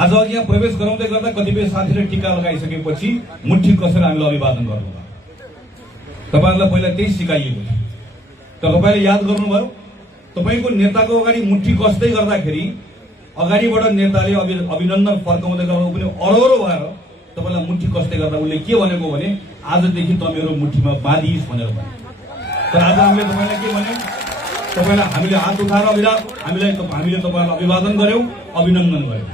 आज अघि यहाँ प्रवेश गराउँदै गर्दा कतिपय साथीले टीका लगाइसकेपछि मुठी कसेर हामीलाई अभिवादन गर्नुभयो। तपाईहरुलाई पहिला त्यही सिकाइएको थियो। तर तपाईले याद गर्नुभयो, तपाईको नेताको अगाडि मुठी कस्दै गर्दाखेरि अगाडिबाट नेताले अभिनन्दन फर्काउँदै गर्दा पनि अरोरो भएर तपाईलाई मुठी कस्दै गर्दा उले के भनेको भने आजदेखि त मेरो मुठीमा बाँधिस भनेर भने। तर आज हामीले तपाईलाई के भन्यौ, तपाईलाई हामीले हात उठाएर हामीले तपाईलाई अभिवादन गर्यौं, अभिनन्दन गर्यौं।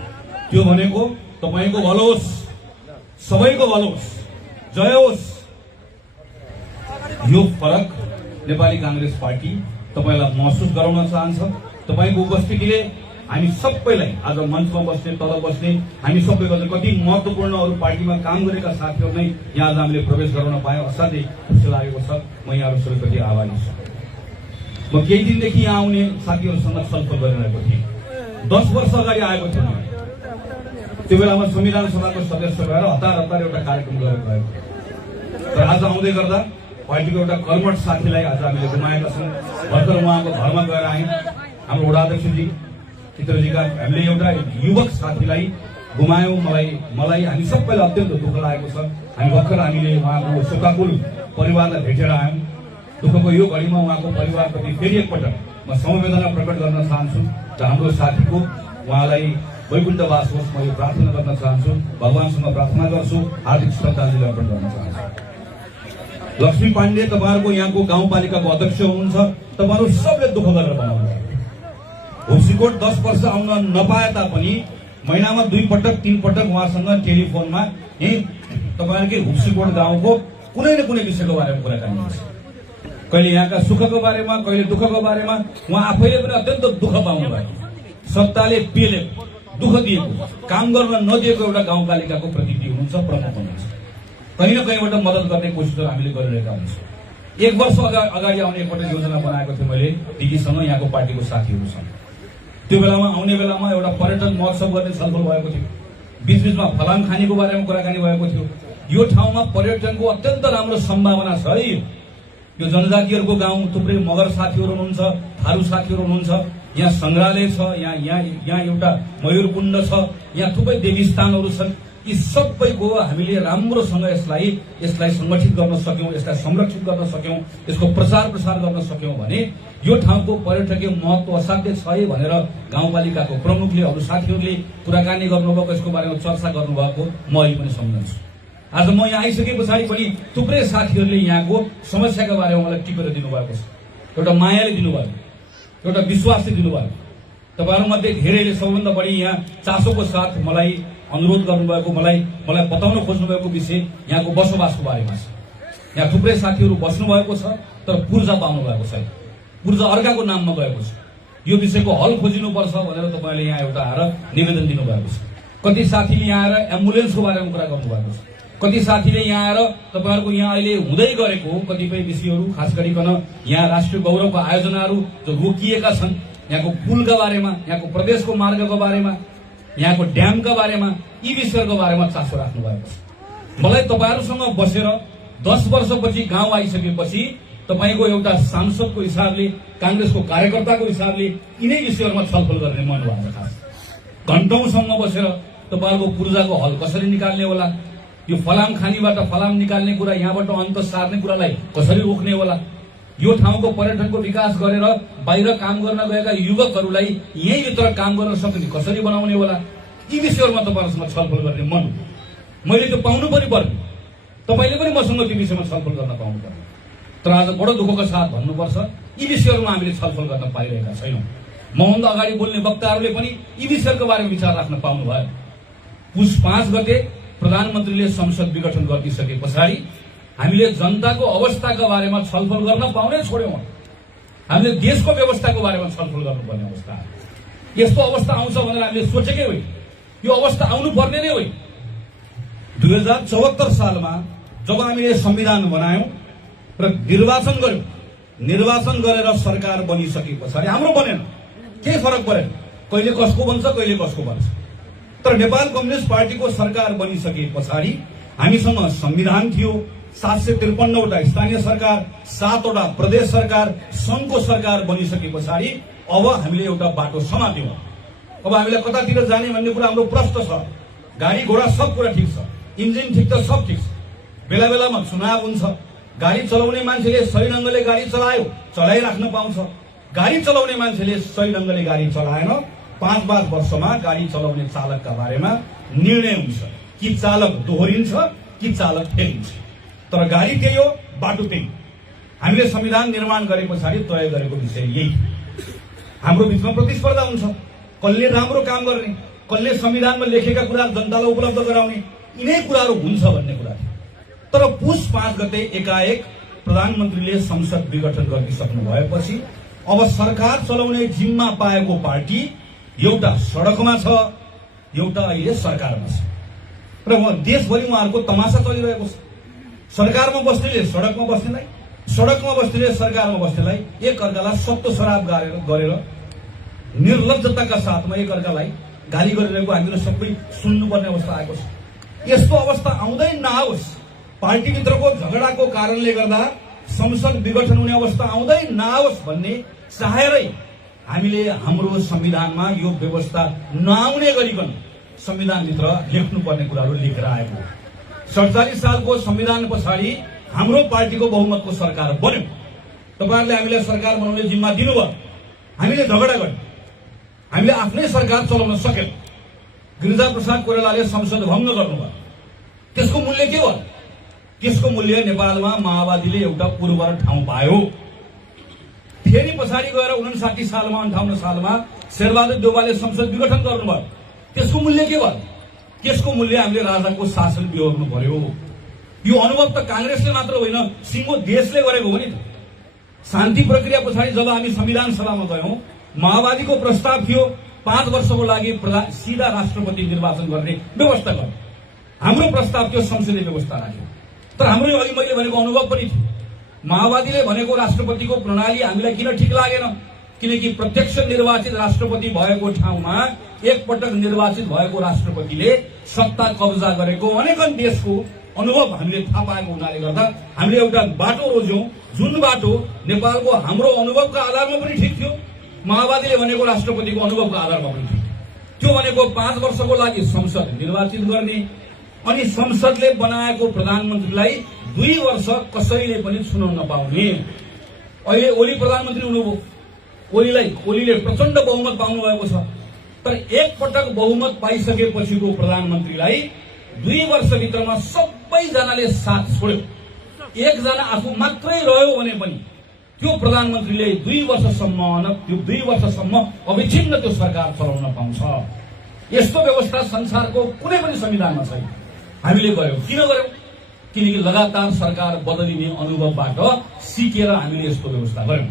त्यो भनेको तपाईको भलो होस्, सबैको भलो होस्, जय होस्। यो फरक नेपाली कांग्रेस पार्टी तपाईलाई महसुस गराउन चाहन्छ। तपाईको उपस्थितिले हामी सबैलाई आज मञ्चमा बस्ने, तल बस्ने हामी सबैको कति महत्वपूर्ण अरु पार्टीमा काम गरेका साथीहरु नै यहाँ आज हामीले प्रवेश गराउन पाए असाध्यै खुसी लागेको छ। म यहाँहरु सबैप्रति आभारी छु। म केही दिनदेखि यहाँ आउने साथीहरुसँग छलफल गरिरहेको थिएँ। 10 वर्ष अगाडि आएको थिएँ। त्यो बेलामा संविधान सभाको सदस्य भएर हतार एउटा कार्यक्रम गरेको थियो। तर आज आउँदै गर्दा पार्टीको एउटा कर्मठ साथीलाई आज हामीले गुमाएका छौं। भर्खर उहाँको घरमा गएर आए। हाम्रो वडा अध्यक्षजी चित्रजीका हामीले एउटा युवक साथीलाई गुमायौं। मलाई हामी सबैलाई अत्यन्त दुःख लागेको छ। हामीले उहाँको शोकाकुल परिवारलाई भेटेर आयौं। दुःखको यो घडीमा उहाँको परिवारप्रति फेरि एकपटक म समवेदना प्रकट गर्न चाहन्छु र हाम्रो साथीको उहाँलाई वैकुण्ठवास होस् म यो प्रार्थना गर्न चाहन्छु। भगवानसँग प्रार्थना गर्छु, हार्दिक श्रद्धाञ्जली अर्पण गर्न चाहन्छु। लक्ष्मी पाण्डे तपाईहरुको यहाँको गाउँपालिकाको अध्यक्ष हुनुहुन्छ। तपाईहरु सबले दुःख गरेर बनाउनु भयो। हुप्सीकोट 10 वर्ष आउन नपाए तापनि महिनामा 2 पटक 3 पटक उहाँसँग टेलिफोनमा यही तपाईहरुकै हुप्सीकोट गाउँको कुनै न कुनै विषयको बारेमा कुराकानी हुन्छ। कहिले यहाँका सुखको बारेमा, कहिले दुःखको बारेमा। उहाँ आफैले पनि अत्यन्त दुःख पाउनु भयो। सत्ताले पेले दुःख दिएको, काम गर्न नदिएको एउटा गाउँपालिकाको प्रतिनिधि हुनुहुन्छ, प्रमुख हुनुहुन्छ। कहीँ न कहीँबाट मद्दत गर्ने कोसिस हामीले गरिरहेका हुन्छौँ। 1 वर्ष अगाडि आउने एकपटक योजना बनाएको थिएँ मैले दिदीसँग, यहाँको पार्टीको साथीहरूसँग। त्यो बेलामा आउने बेलामा एउटा पर्यटन महोत्सव गर्ने छलफल भएको थियो। बीचबीचमा फलाम खानीको बारेमा कुराकानी भएको थियो। यो ठाउँमा पर्यटनको अत्यन्त राम्रो सम्भावना छ है। यो जनजातिहरूको गाउँ, थुप्रै मगर साथीहरू हुनुहुन्छ, थारू साथीहरू हुनुहुन्छ। यहाँ संग्रहालय छ, यहाँ एउटा मयूरकुण्ड छ, यहाँ थुप्रै देवीस्थानहरू छन्। यी सबैको हामीले राम्रोसँग यसलाई संगठित गर्न सक्यौं, यसलाई संरक्षित गर्न सक्यौं, यसको प्रचार प्रसार गर्न सक्यौं भने यो ठाउँको पर्यटकीय महत्व असाध्य छ है भनेर गाउँपालिकाको प्रमुखले, अरु साथीहरूले कुराकानी गर्नुभएको, यसको बारेमा चर्चा गर्नुभएको म अहिले पनि सम्झन्छु। आज म यहाँ आइसके पछाडि पनि थुप्रै साथीहरूले यहाँको समस्याका बारेमा मलाई टिपेर दिनुभएको छ। एउटा मायाले दिनुभयो, एउटा विश्वासले दिनुभयो। तपाईहरुमध्ये धेरैले सबभन्दा बढी यहाँ चासोको साथ मलाई अनुरोध गर्नुभएको, मलाई बताउन खोज्नु भएको विषय यहाँको बसोबासको बारेमा छ। यहाँ थुप्रै साथीहरू बस्नु भएको छ तर पूर्जा पाउनु भएको छैन, पूर्जा अर्काको नाममा गएको छ। यो विषयको हल खोजिनुपर्छ भनेर तपाईले यहाँ एउटा आएर निवेदन दिनुभएको छ। कति साथीले यहाँ आएर एम्बुलेन्सको बारेमा कुरा गर्नुभएको छ। कति साथीले यहाँ आएर तपाईहरुको यहाँ अहिले हुँदै गरेको कतिपय विषयहरू, खास गरिकन यहाँ राष्ट्रिय गौरवको आयोजनाहरू जो रोकिएका छन्, यहाँको पुलका बारेमा, यहाँको प्रदेशको मार्गको बारेमा, यहाँको ड्यामका बारेमा, यी विषयहरूको बारेमा चासो राख्नु भएको छ। मलाई तपाईहरुसँग बसेर 10 वर्षपछि गाउँ आइसकेपछि तपाईको एउटा सांसदको हिसाबले, कांग्रेसको कार्यकर्ताको हिसाबले यिनै विषयहरूमा छलफल गर्ने मन भएको छ। घण्टौंसम्म बसेर तपाईहरुको पूर्जाको हल कसरी निकाल्ने होला, यो फलाम खानीबाट फलाम निकाल्ने कुरा, यहाँबाट अन्त सार्ने कुरालाई कसरी रोक्ने होला, यो ठाउँको पर्यटनको विकास गरेर बाहिर काम गर्न गएका युवकहरूलाई यहीँभित्र काम गर्न सक्ने कसरी बनाउने होला, यी विषयहरूमा तपाईहरुसँग छलफल गर्ने मन। मैले त्यो पाउनु पनि पर्ने, तपाईले पनि मसँग त्यो विषयमा छलफल गर्न पाउनु पर्ने। तर आज बडो दुःखको साथ भन्नुपर्छ, यी विषयहरूमा हामीले छलफल गर्न पाइरहेका छैनौं। मभन्दा अगाडि बोल्ने वक्ताहरूले पनि यी विषयको बारेमा विचार राख्न पाउनु भयो। पुस 5 गते प्रधानमन्त्रीले संसद विघटन गरिसके पछाडि हामीले जनताको अवस्थाका बारेमा छलफल गर्न पाउनै छोड्यौं। हामीले देशको व्यवस्थाको बारेमा छलफल गर्नुपर्ने अवस्था आयो। यस्तो अवस्था आउँछ भनेर हामीले सोचेकै होइन, यो अवस्था आउनु पर्ने नै होइन। 2074 सालमा जब हामीले संविधान बनायौं र निर्वाचन गर्यौं, निर्वाचन गरेर सरकार बनिसके पछाडि हाम्रो बनेन, केही फरक परेन। कहिले कसको बन्छ, कहिले कसको बन्छ। तर नेपाल कम्युनिस्ट पार्टीको सरकार बनिसके पछाडि हामीसँग संविधान थियो, 753 वटा स्थानीय सरकार, 7 वटा प्रदेश सरकार, संघको सरकार बनिसके पछाडि अब हामीले एउटा बाटो समात्यौं। अब हामीलाई कतातिर जाने भन्ने कुरा हाम्रो प्रश्न छ। गाडी घोडा सब कुरा ठिक छ, इन्जिन ठिक छ, सब ठिक छ। बेला बेलामा चुनाव हुन्छ, गाडी चलाउने मान्छेले सही ढंगले गाडी चलायो, चलाइराख्न पाउँछ। गाडी चलाउने मान्छेले सही ढंगले गाडी चलाएन, 5-5 वर्षमा गाडी चलाउने चालकका बारेमा निर्णय हुन्छ कि चालक दोहोरिन्छ कि चालक फेरिन्छ। तर गाडी त्यही हो, बाटो त्यही। हामीले संविधान निर्माण गरे पछाडि तय गरेको विषय यही। हाम्रो बीचमा प्रतिस्पर्धा हुन्छ, कसले राम्रो काम गर्ने, कसले संविधानमा लेखेका कुरा जनतालाई उपलब्ध गराउने, यिनै कुराहरू हुन्छ भन्ने कुरा थियो। तर पुस 5 गते एकाएक प्रधानमन्त्रीले संसद विघटन गरिसक्नु भएपछि अब सरकार चलाउने जिम्मा पाएको पार्टी एउटा सडकमा छ, एउटा अहिले सरकारमा छ र देशभरि उहाँहरूको तमासा चलिरहेको छ। सरकारमा बस्नेले सडकमा बस्नेलाई, सडकमा बस्नेले सरकारमा बस्नेलाई एक अर्कालाई सत्तो शराब गरेर निर्लज्जताका साथमा एक अर्कालाई गाली गरिरहेको हामीले सबै सुन्नुपर्ने अवस्था आएको छ। यस्तो अवस्था आउँदै नआओस्, पार्टीभित्रको झगडाको कारणले गर्दा संसद विघटन हुने अवस्था आउँदै नआओस् भन्ने चाहेरै हामीले हाम्रो संविधानमा यो व्यवस्था नआउने गरिकन संविधानभित्र लेख्नुपर्ने कुराहरू लेखेर आएको। 47 सालको संविधान पछाडि हाम्रो पार्टीको बहुमतको सरकार बन्यो। तपाईहरुले हामीलाई सरकार बनाउने जिम्मा दिनुभयो, हामीले झगडा गर्यौं, हामीले आफ्नै सरकार चलाउन सकेन। गिरिजाप्रसाद कोइरालाले संसद भङ्ग गर्नुभयो। त्यसको मूल्य के हो? त्यसको मूल्य नेपालमा माओवादीले एउटा पूर्वर ठाउँ पायो। फेरि पछाडि गएर 59 सालमा 58 सालमा शेरबहादुर देउवाले संसद विघटन गर्नुभयो। त्यसको मूल्य के भयो? त्यसको मूल्य हामीले राजाको शासन बिहोर्नु पर्यो। यो अनुभव त कांग्रेसले मात्र होइन, सिङ्गो देशले गरेको हो नि। शान्ति प्रक्रिया पछाडि जब हामी संविधान सभामा गयौं, माओवादीको प्रस्ताव थियो 5 वर्षको लागि सीधा राष्ट्रपति निर्वाचन गर्ने व्यवस्था गर्नु। हाम्रो प्रस्ताव थियो संसदीय व्यवस्था राख्यो। तर हाम्रो अघि मैले भनेको अनुभव पनि थियो। माओवादीले भनेको राष्ट्रपतिको प्रणाली हामीलाई किन ठिक लागेन? किनकि प्रत्यक्ष निर्वाचित राष्ट्रपति भएको ठाउँमा एकपटक निर्वाचित भएको राष्ट्रपतिले सत्ता कब्जा गरेको अनेकन देशको अनुभव हामीले थाहा पाएको हुनाले गर्दा हामीले एउटा बाटो रोज्यौं, जुन बाटो नेपालको हाम्रो अनुभवको आधारमा पनि ठिक थियो, माओवादीले भनेको राष्ट्रपतिको अनुभवको आधारमा पनि थियो। त्यो भनेको 5 वर्षको लागि संसद निर्वाचित गर्ने अनि संसदले बनाएको प्रधानमन्त्रीलाई 2 वर्ष कसैले पनि छुन नपाउने। अहिले ओली प्रधानमन्त्री हुनुभयो, ओलीले प्रचण्ड बहुमत पाउनु भएको छ। तर एकपटक बहुमत पाइसकेपछिको प्रधानमन्त्रीलाई 2 वर्षभित्रमा सबैजनाले साथ छोड्यो। एकजना आफू मात्रै रह्यो भने पनि त्यो प्रधानमन्त्रीले 2 वर्षसम्म अविच्छिन्न त्यो सरकार चलाउन पाउँछ। यस्तो व्यवस्था संसारको कुनै पनि संविधानमा छैन। हामीले गर्यौं। किन गर्यौं? किनकि लगातार सरकार बदलिने अनुभवबाट सिकेर हामीले यस्तो व्यवस्था गर्यौं।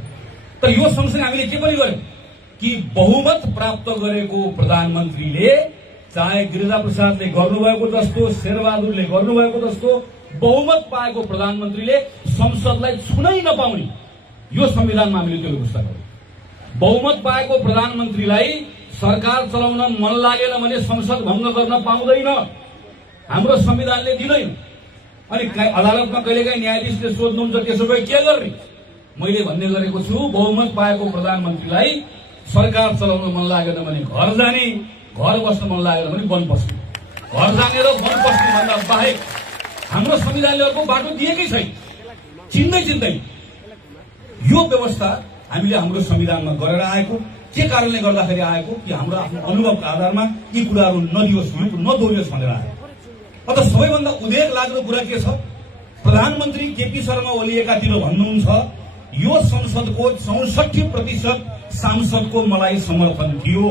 तर यो सँगसँगै हामीले के पनि गर्यौं कि बहुमत प्राप्त गरेको प्रधानमन्त्रीले चाहे गिरिजाप्रसादले गर्नुभएको जस्तो, शेरबहादुरले गर्नुभएको जस्तो बहुमत पाएको प्रधानमन्त्रीले संसदलाई छुनै नपाउने यो संविधानमा हामीले त्यो व्यवस्था गर्यौं। बहुमत पाएको प्रधानमन्त्रीलाई सरकार चलाउन मन लागेन भने संसद भङ्ग गर्न पाउँदैन, हाम्रो संविधानले दिँदैन। अनि अदालतमा कहिलेकाहीँ न्यायाधीशले सोध्नुहुन्छ त्यसो भए के गर्ने? मैले भन्ने गरेको छु, बहुमत पाएको प्रधानमन्त्रीलाई सरकार चलाउन मन लागेन भने घर जाने, घर बस्न मन लागेन भने वन बस्ने। घर जाने र वन बस्ने भन्दा बाहेक हाम्रो संविधानले अर्को बाटो दिएकै छैन। चिन्दै यो व्यवस्था हामीले हाम्रो संविधानमा गरेर आएको। के कारणले गर्दाखेरि आएको कि हाम्रो आफ्नो अनुभवका आधारमा यी कुराहरू नदियोस्, नदोहोरियोस् भनेर आएको। अब सबैभन्दा उद्वेग लाग्दो कुरा के छ? प्रधानमन्त्री केपी शर्मा ओली एकातिर भन्नुहुन्छ यो संसदको 64% सांसदको मलाई समर्थन थियो,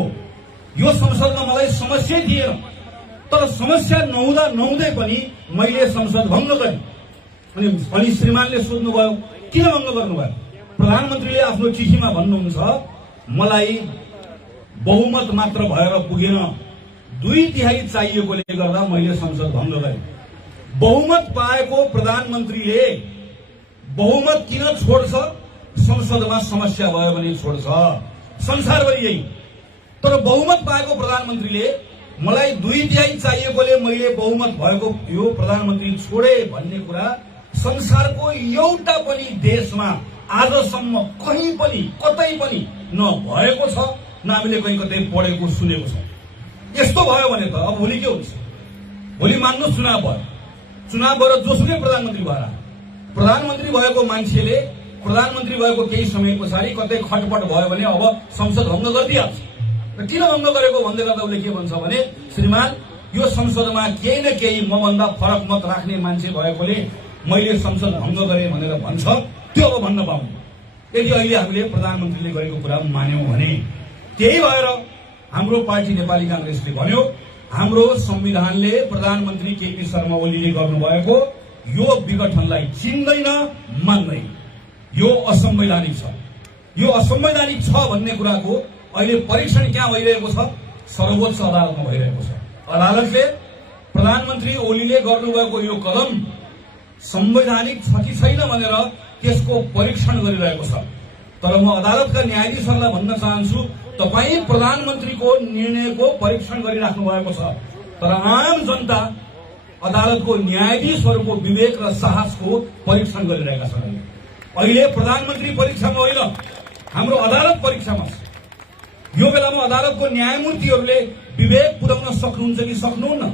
यो संसदमा मलाई समस्या थिएन। तर समस्या नहुँदै पनि मैले संसद भङ्ग गरेँ। अनि श्रीमानले सोध्नुभयो किन भङ्ग गर्नुभयो? प्रधानमन्त्रीले आफ्नो चिठीमा भन्नुहुन्छ मलाई बहुमत मात्र भएर पुगेन, 2/3 चाहिएकोले गर्दा मैले संसद भङ्ग गरेँ। बहुमत पाएको प्रधानमन्त्रीले बहुमत किन छोड्छ? संसदमा समस्या भयो भने छोड्छ, संसारभरि यही। तर बहुमत पाएको प्रधानमन्त्रीले मलाई 2/3 चाहिएकोले मैले बहुमत भएको यो प्रधानमन्त्री छोडे भन्ने कुरा संसारको एउटा पनि देशमा आजसम्म कहीँ पनि कतै पनि न भएको छ न हामीले कहीँ कतै पढेको सुनेको छ। यस्तो भयो भने त अब भोलि के हुन्छ? भोलि मान्नु चुनाव भएर जोसुकै प्रधानमन्त्री भएर प्रधानमन्त्री भएको मान्छेले प्रधानमन्त्री भएको केही समय पछाडि कतै खटपट भयो भने अब संसद भङ्ग गरिदिइहाल्छ। र किन भङ्ग गरेको भन्दै गर्दा उसले के भन्छ भने, श्रीमान यो संसदमा केही न केही मभन्दा फरक मत राख्ने मान्छे भएकोले मैले संसद भङ्ग गरेँ भनेर भन्छ। त्यो अब भन्न पाउनु यदि अहिले हामीले प्रधानमन्त्रीले गरेको कुरा मान्यौं भने। त्यही भएर हाम्रो पार्टी नेपाली कांग्रेसले भन्यो, हाम्रो संविधानले प्रधानमन्त्री केपी शर्मा ओलीले गर्नुभएको यो विघटनलाई चिन्दैन, मान्दैन। यो असंवैधानिक छ। यो असंवैधानिक छ भन्ने कुराको अहिले परीक्षण कहाँ भइरहेको छ? सर्वोच्च अदालतमा भइरहेको छ। अदालतले प्रधानमन्त्री ओलीले गर्नुभएको यो कदम संवैधानिक छ कि छैन भनेर त्यसको परीक्षण गरिरहेको छ। तर म अदालतका न्यायाधीशहरूलाई भन्न चाहन्छु, तपाईँ प्रधानमन्त्रीको निर्णयको परीक्षण गरिराख्नु भएको छ, तर आम जनता अदालतको न्यायाधीशहरूको विवेक र साहसको परीक्षण गरिरहेका छन्। अहिले प्रधानमन्त्री परीक्षामा होइन, हाम्रो अदालत परीक्षामा छ। यो बेलामा अदालतको न्यायमूर्तिहरूले विवेक पुर्याउन सक्नुहुन्छ कि सक्नुहुन्न?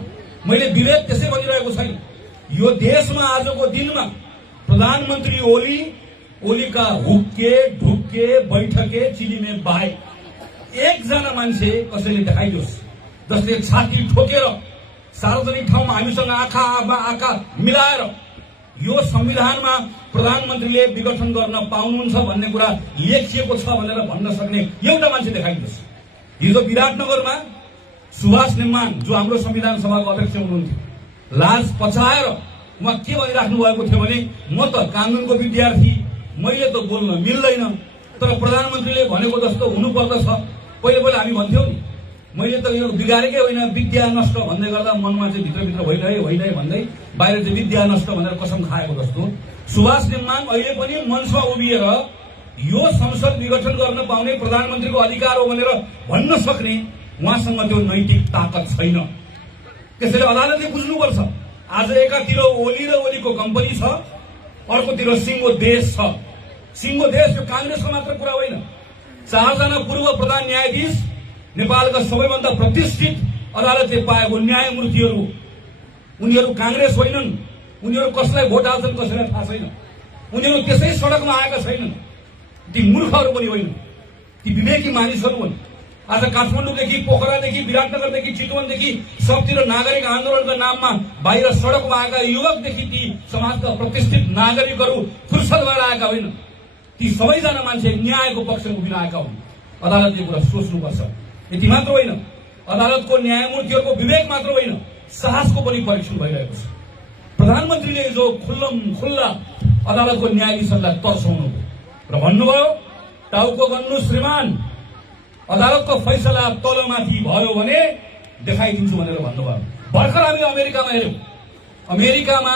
मैले विवेक त्यसै भनिरहेको छैन। यो देशमा आजको दिनमा प्रधानमन्त्री ओलीका हुक्के ढुक्के बैठके चिलिमे बाहेक एकजना मान्छे कसैले देखाइदियोस् जसले छाती ठोकेर सार्वजनिक ठाउँमा हामीसँग आँखा मिलाएर यो संविधानमा प्रधानमन्त्रीले विघटन गर्न पाउनुहुन्छ भन्ने कुरा लेखिएको छ भनेर भन्न सक्ने एउटा मान्छे देखाइदियोस्। हिजो विराटनगरमा सुभाष नेमान जो हाम्रो संविधान सभाको अध्यक्ष हुनुहुन्थ्यो, लाज पचाएर उहाँ के भनिराख्नु भएको थियो भने, म त कानूनको विद्यार्थी, मैले त बोल्न मिल्दैन, तर प्रधानमन्त्रीले भनेको जस्तो हुनुपर्दछ। पहिले हामी भन्थ्यौं नि, मैले त यो बिगारेकै होइन, विद्या नष्ट भन्दै गर्दा मनमा चाहिँ भित्रभित्र होइन भन्दै बाहिर चाहिँ विद्या नष्ट भनेर कसम खाएको जस्तो सुभाष नेमान अहिले पनि मञ्चमा उभिएर यो संसद विघटन गर्न पाउने प्रधानमन्त्रीको अधिकार हो भनेर भन्न सक्ने उहाँसँग त्यो नैतिक ताकत छैन। त्यसैले अदालतले बुझ्नुपर्छ, आज एकातिर ओली र ओलीको कम्पनी छ, अर्कोतिर सिङ्गो देश छ। सिङ्गो देश यो कांग्रेसको मात्र कुरा होइन। 4 जना पूर्व प्रधान न्यायाधीश नेपालका सबैभन्दा प्रतिष्ठित अदालतले पाएको न्यायमूर्तिहरू, उनीहरू कांग्रेस होइनन्। उनीहरू कसलाई भोट हाल्छन् कसैलाई थाहा छैन। उनीहरू त्यसै सडकमा आएका छैनन्। ती मूर्खहरू पनि होइन, ती विवेकी मानिसहरू हुन्। आज काठमाडौँदेखि पोखरादेखि विराटनगरदेखि चितवनदेखि सबतिर नागरिक आन्दोलनका नाममा बाहिर सडकमा आएका युवकदेखि ती समाजका प्रतिष्ठित नागरिकहरू फुर्सद भएर आएका होइन। ती सबैजना मान्छे न्यायको पक्षमा उभिन आएका हुन्। अदालतले कुरा सोच्नुपर्छ। यति मात्र होइन, अदालतको न्यायमूर्तिहरूको विवेक मात्र होइन, साहसको पनि परीक्षण भइरहेको छ। प्रधानमन्त्रीले जो खुल्ला अदालतको न्यायाधीशहरूलाई तर्साउनु र भन्नुभयो, टाउको बन्नु श्रीमान, अदालतको फैसला तलमाथि भयो भने देखाइदिन्छु भनेर भन्नुभयो। भर्खर हामी अमेरिकामा हेर्यौं। अमेरिकामा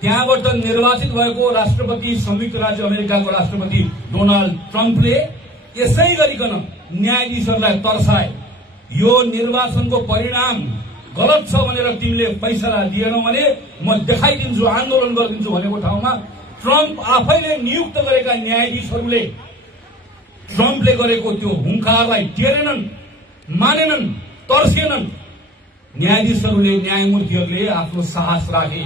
त्यहाँबाट निर्वाचित भएको राष्ट्रपति, संयुक्त राज्य अमेरिकाको राष्ट्रपति डोनाल्ड ट्रम्पले यसै गरिकन न्यायाधीशहरूलाई तर्साए, यो निर्वाचनको परिणाम गलत छ भनेर तिमीले फैसला दिएनौ भने म देखाइदिन्छु, आन्दोलन गरिदिन्छु भनेको ठाउँमा ट्रम्प आफैले नियुक्त गरेका न्यायाधीशहरूले ट्रम्पले गरेको त्यो हुंकारलाई टेरेनन्, मानेनन्, तर्सेनन्। न्यायाधीशहरूले, न्यायमूर्तिहरूले आफ्नो साहस राखे,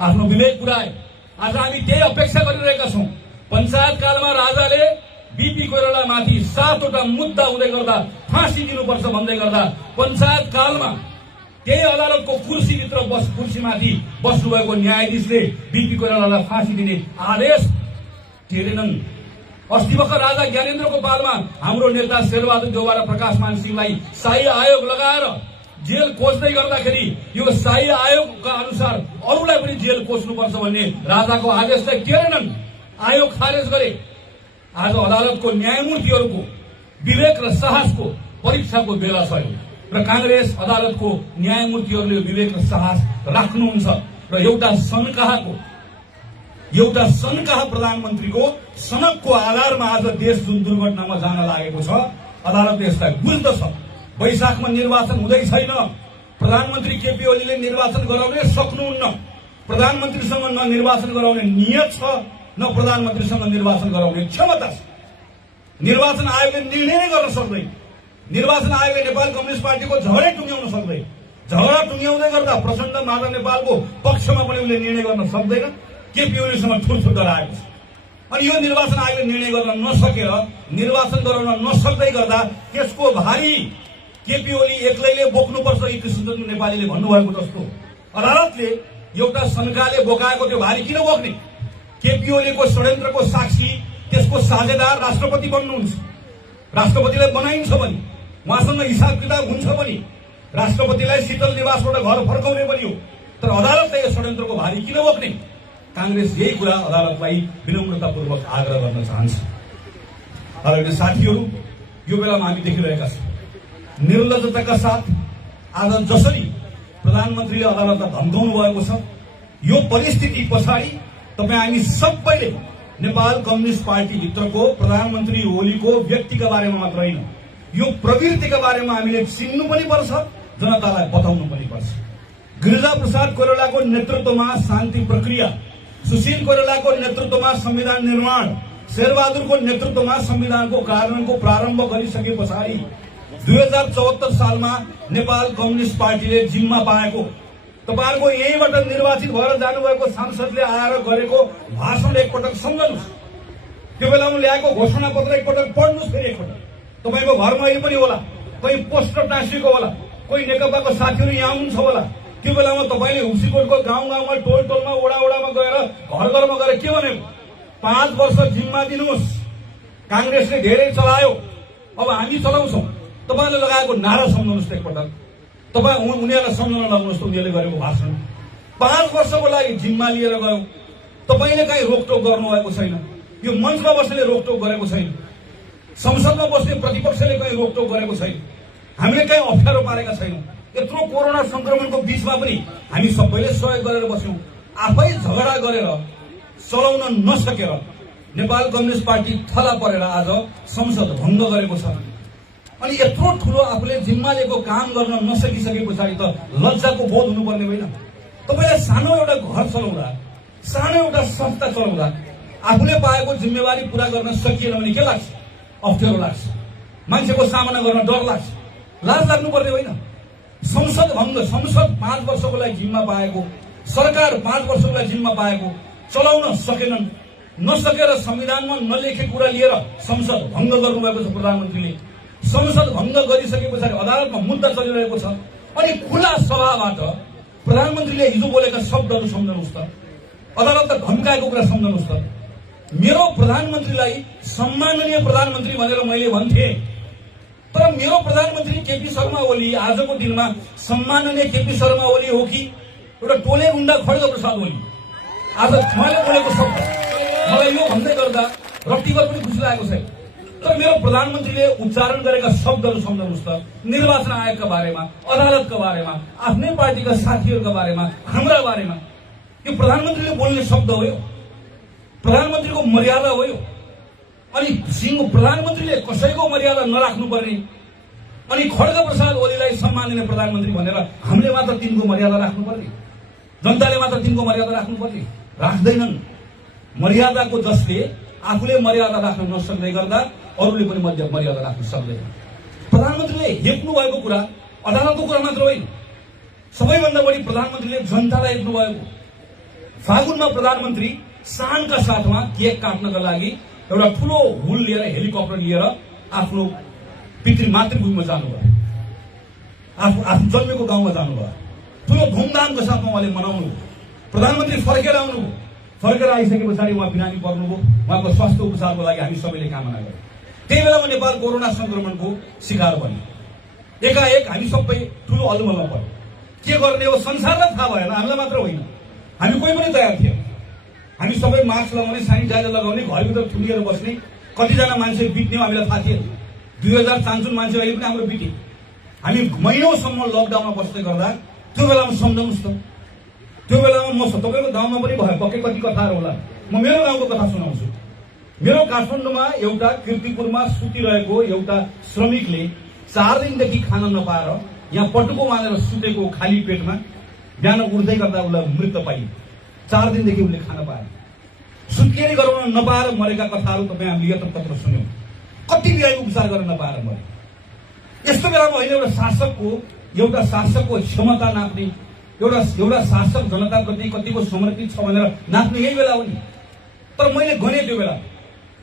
आफ्नो विवेक पुर्याए। आज हामी त्यही अपेक्षा गरिरहेका छौं। पञ्चायत कालमा राजाले बीपी कोइरालामाथि 7वटा मुद्दा हुँदै गर्दा फाँसी दिनुपर्छ भन्दै गर्दा पञ्चायत कालमा त्यही अदालतको कुर्सीमाथि बस्नुभएको न्यायाधीशले बीपी कोइरालालाई फाँसी दिने आदेश टेरेनन्। अस्ति भर्खर राजा ज्ञानेन्द्रको पालमा हाम्रो नेता शेरबहादुर देउवा र प्रकाशमान सिंहलाई शाही आयोग लगाएर जेल खोज्दै गर्दाखेरि यो शाही आयोगका अनुसार अरूलाई पनि जेल खोज्नुपर्छ भन्ने राजाको आदेशलाई टेरेनन्, आयोग खारेज गरे। आज अदालतको न्यायमूर्तिहरूको विवेक र साहसको परीक्षाको बेला छ र कांग्रेस अदालतको न्यायमूर्तिहरूले विवेक र साहस राख्नुहुन्छ र एउटा सनकाहा प्रधानमन्त्रीको सनकको आधारमा आज देश जुन दुर्घटनामा जान लागेको छ, अदालतले यसलाई बुझ्दछ। वैशाखमा निर्वाचन हुँदै छैन। प्रधानमन्त्री केपी ओलीले निर्वाचन गराउनै सक्नुहुन्न। प्रधानमन्त्रीसँग न निर्वाचन गराउने नियत छ, न प्रधानमन्त्रीसँग निर्वाचन गराउने क्षमता छ। निर्वाचन आयोगले निर्णय नै गर्न सक्दैन। निर्वाचन आयोगले नेपाल कम्युनिस्ट पार्टीको झगडै टुङ्ग्याउन सक्दैन। झगडा टुङ्ग्याउँदै गर्दा प्रचण्ड माधव नेपालको पक्षमा पनि उसले निर्णय गर्न सक्दैन। केपी ओलीसँग ठुलठुल गराएको छ। अनि यो निर्वाचन आयोगले निर्णय गर्न नसकेर, निर्वाचन गराउन नसक्दै गर्दा त्यसको भारी केपी ओली एक्लैले बोक्नुपर्छ यी कृष्णचन्द्र नेपालीले भन्नुभएको जस्तो अदालतले एउटा शङ्काले बोकाएको त्यो भारी किन बोक्ने? केपी ओलीको षड्यन्त्रको साक्षी, त्यसको साझेदार राष्ट्रपति बन्नुहुन्छ। राष्ट्रपतिलाई बनाइन्छ पनि, उहाँसँग हिसाब किताब हुन्छ पनि, राष्ट्रपतिलाई शीतल निवासबाट घर फर्काउने पनि हो। तर अदालतले यो षड्यन्त्रको भारी किन बोक्ने? कांग्रेस यही कुरा अदालतलाई विनम्रतापूर्वक आग्रह गर्न चाहन्छ। आदरणीय साथीहरू, यो बेलामा हामी देखिरहेका छौँ निर्लज्जताका साथ आज जसरी प्रधानमन्त्रीले अदालतलाई धम्काउनु भएको छ, यो परिस्थिति पछाडि तपाईँ हामी सबैले नेपाल कम्युनिस्ट पार्टी भित्रको प्रधानमन्त्री ओलीको व्यक्तिका बारेमा मात्र होइन, यो प्रवृत्तिका बारेमा हामीले चिन्नु पनि पर्छ, जनतालाई बताउनु पनि पर्छ। गिरिजा प्रसाद कोइरालाको नेतृत्वमा शान्ति प्रक्रिया, सुशील कोइरालाको नेतृत्वमा संविधान निर्माण, शेरबहादुरको नेतृत्वमा संविधानको कार्यान्वयनको प्रारम्भ गरिसके पछाडि 2074 सालमा नेपाल कम्युनिस्ट पार्टीले जिम्मा पाएको, तपाईहरुको यहीबाट निर्वाचित भएर जानुभएको सांसदले आएर गरेको भाषण एकपटक सम्झनुस्। त्यो बेलामा ल्याएको घोषणा पत्र एकपटक पढ्नुस्। फेरि एकपटक तपाईको घरमा अहिले पनि होला, कोही पोस्टर टाँसिएको होला, कोही नेकपाको साथीहरू यहाँ हुनुहुन्छ होला। त्यो बेलामा तपाईले हुसीकोटको गाउँ गाउँमा, टोल टोलमा, वडा वडामा गएर घर घरमा गएर के भनेको? 5 वर्ष जिम्मा दिनुहोस्, कांग्रेसले धेरै चलायो, अब हामी चलाउँछौँ। तपाईले लगाएको नारा सम्झनुस् एकपटक, तपाईँ उनीहरूलाई सम्झन लगाउनुहोस् उनीहरूले गरेको भाषण। 5 वर्षको लागि जिम्मा लिएर गयो, तपाईले कहीँ रोकटोक गर्नुभएको छैन, यो मञ्चमा बस्नेले रोकटोक गरेको छैन, संसदमा बस्ने प्रतिपक्षले कहीँ रोकटोक गरेको छैन, हामीले कहीँ अप्ठ्यारो पारेका छैनौँ। यत्रो कोरोना संक्रमणको बीचमा पनि हामी सबैले सहयोग गरेर बस्यौं। आफै झगडा गरेर चलाउन नसकेर नेपाल कम्युनिस्ट पार्टी थला परेर आज संसद भङ्ग गरेको छ। अनि यत्रो ठूलो आफूले जिम्मा लिएको काम गर्न नसकिसके पछाडि त लज्जाको बोध हुनुपर्ने होइन? तपाईलाई सानो एउटा घर चलाउँदा, सानो एउटा संस्था चलाउँदा आफूले पाएको जिम्मेवारी पूरा गर्न सकिएन भने के लाग्छ? अप्ठ्यारो लाग्छ, मान्छेको सामना गर्न डर लाग्छ, लाज लाग्नुपर्ने होइन? संसद भङ्ग, संसद 5 वर्षको लागि जिम्मा पाएको, सरकार 5 वर्षको लागि जिम्मा पाएको, चलाउन सकेनन्, नसकेर संविधानमा नलेखेको कुरा लिएर संसद भङ्ग गर्नुभएको छ प्रधानमन्त्रीले। संसद भङ्ग गरिसके पछाडि अदालतमा मुद्दा चलिरहेको छ। अनि खुला सभाबाट प्रधानमन्त्रीले हिजो बोलेका शब्दहरू सम्झनुस् त, अदालतलाई धम्काएको कुरा सम्झनुस् त। मेरो प्रधानमन्त्रीलाई सम्माननीय प्रधानमन्त्री भनेर मैले भन्थे, तर मेरो प्रधानमन्त्री केपी शर्मा ओली आजको दिनमा सम्माननीय केपी शर्मा ओली हो कि एउटा टोले गुण्डा खड्ग प्रसाद ओली? आज उहाँले बोलेको शब्द मलाई यो भन्दै गर्दा रक्तिगत पनि खुसी लागेको छ। तर मेरो प्रधानमन्त्रीले उच्चारण गरेका शब्दहरू सम्झनुस् त, निर्वाचन आयोगका बारेमा, अदालतका बारेमा, आफ्नै पार्टीका साथीहरूका बारेमा, हाम्रा बारेमा। यो प्रधानमन्त्रीले बोल्ने शब्द हो, यो प्रधानमन्त्रीको मर्यादा हो यो। अनि प्रधानमन्त्रीले कसैको मर्यादा नराख्नुपर्ने, अनि खड्ग प्रसाद ओलीलाई सम्माननीय प्रधानमन्त्री भनेर हामीले मात्र तिनको मर्यादा राख्नुपर्ने, जनताले मात्र तिनको मर्यादा राख्नुपर्ने? राख्दैनन्। मर्यादाको जसले आफूले मर्यादा राख्न नसक्दै गर्दा अरूले पनि मर्यादा राख्न सक्दैन। प्रधानमन्त्रीले हेप्नु भएको कुरा अदालतको कुरा मात्र होइन, सबैभन्दा बढी प्रधानमन्त्रीले जनतालाई हेप्नु भएको। फागुनमा प्रधानमन्त्री शानका साथमा केक काट्नका लागि एउटा ठूलो हुल लिएर, हेलिकप्टर लिएर आफ्नो मातृभूमिमा जानुभयो, आफ्नो जन्मेको गाउँमा जानुभयो। ठूलो धुमधामको साथमा उहाँले मनाउनु। प्रधानमन्त्री फर्केर आउनुभयो, फर्केर आइसके पछाडि उहाँ बिरामी पर्नुभयो। उहाँको स्वास्थ्य उपचारको लागि हामी सबैले कामना गर्यौं। त्यही बेलामा नेपाल कोरोना संक्रमणको शिकार बन्यो। एकाएक हामी सबै ठूलो अलमलमा पर्यो। के गर्ने हो संसारलाई थाहा भएन, हामीलाई मात्र होइन, हामी कोही पनि तयार थिएन। हामी सबै मास्क लगाउने, सेनिटाइजर लगाउने, घरभित्र थुनिएर बस्ने, कतिजना मान्छे बित्ने हामीलाई थाहा थिएन। 2055 मान्छे अहिले पनि हाम्रो बिते। हामी महिनौसम्म लकडाउनमा बस्दै गर्दा त्यो बेलामा सम्झनुस् त, त्यो बेलामा म तपाईँको गाउँमा पनि भयो, पक्कै कति कथाहरू होला। म मेरो गाउँको कथा सुनाउँछु। मेरो काठमाडौँमा एउटा कीर्तिपुरमा सुतिरहेको एउटा श्रमिकले 4 दिनदेखि खान नपाएर यहाँ पटुको बाँधेर सुतेको खाली पेटमा बिहान उठ्दै गर्दा उसलाई मृत पाइयो। 4 दिनदेखि उसले खान पाएन, सुत्केरी गराउन नपाएर मरेका कथाहरू तपाईँ हामीले यत्र तत्र सुन्यौं। कति बिरामी उपचार गर्न नपाएर मरे। यस्तो बेलामा अहिले एउटा शासकको क्षमता नाप्ने, एउटा शासक जनताप्रति कतिको समर्पित छ भनेर नाप्ने यही बेला हो नि। तर मैले गने त्यो बेला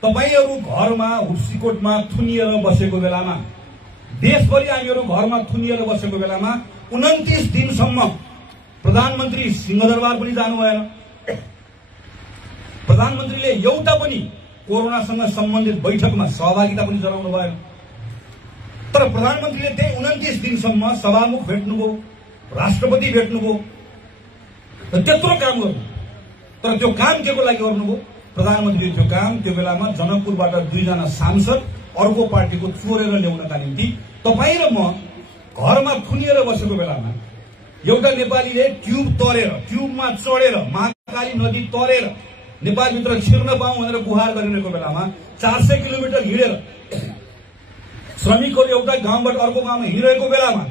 तपाईहरू घरमा हुस्सीकोटमा थुनिएर बसेको बेलामा, देशभरि हामीहरू घरमा थुनिएर बसेको बेलामा 29 दिनसम्म प्रधानमन्त्री सिंहदरबार पनि जानु भएन। प्रधानमन्त्रीले एउटा पनि कोरोनासँग सम्बन्धित बैठकमा सहभागिता पनि जनाउनु भएन। तर प्रधानमन्त्रीले त्यही 29 दिनसम्म सभामुख भेट्नुभयो, राष्ट्रपति भेट्नुभयो, त्यत्रो काम गर्नु। तर त्यो काम केको लागि गर्नुभयो? प्रधानमन्त्रीले त्यो काम त्यो बेलामा जनकपुरबाट 2 जना सांसद अर्को पार्टीको चोरेर ल्याउनका निम्ति तपाई र म घरमा थुनिएर बसेको बेलामा एउटा नेपालीले ट्युबमा चढेर महाकाली नदी तरेर नेपालभित्र छिर्न पाऊँ भनेर गुहार गरिरहेको बेलामा 400 किलोमिटर हिँडेर श्रमिकहरू एउटा गाउँबाट अर्को गाउँमा हिँडिरहेको बेलामा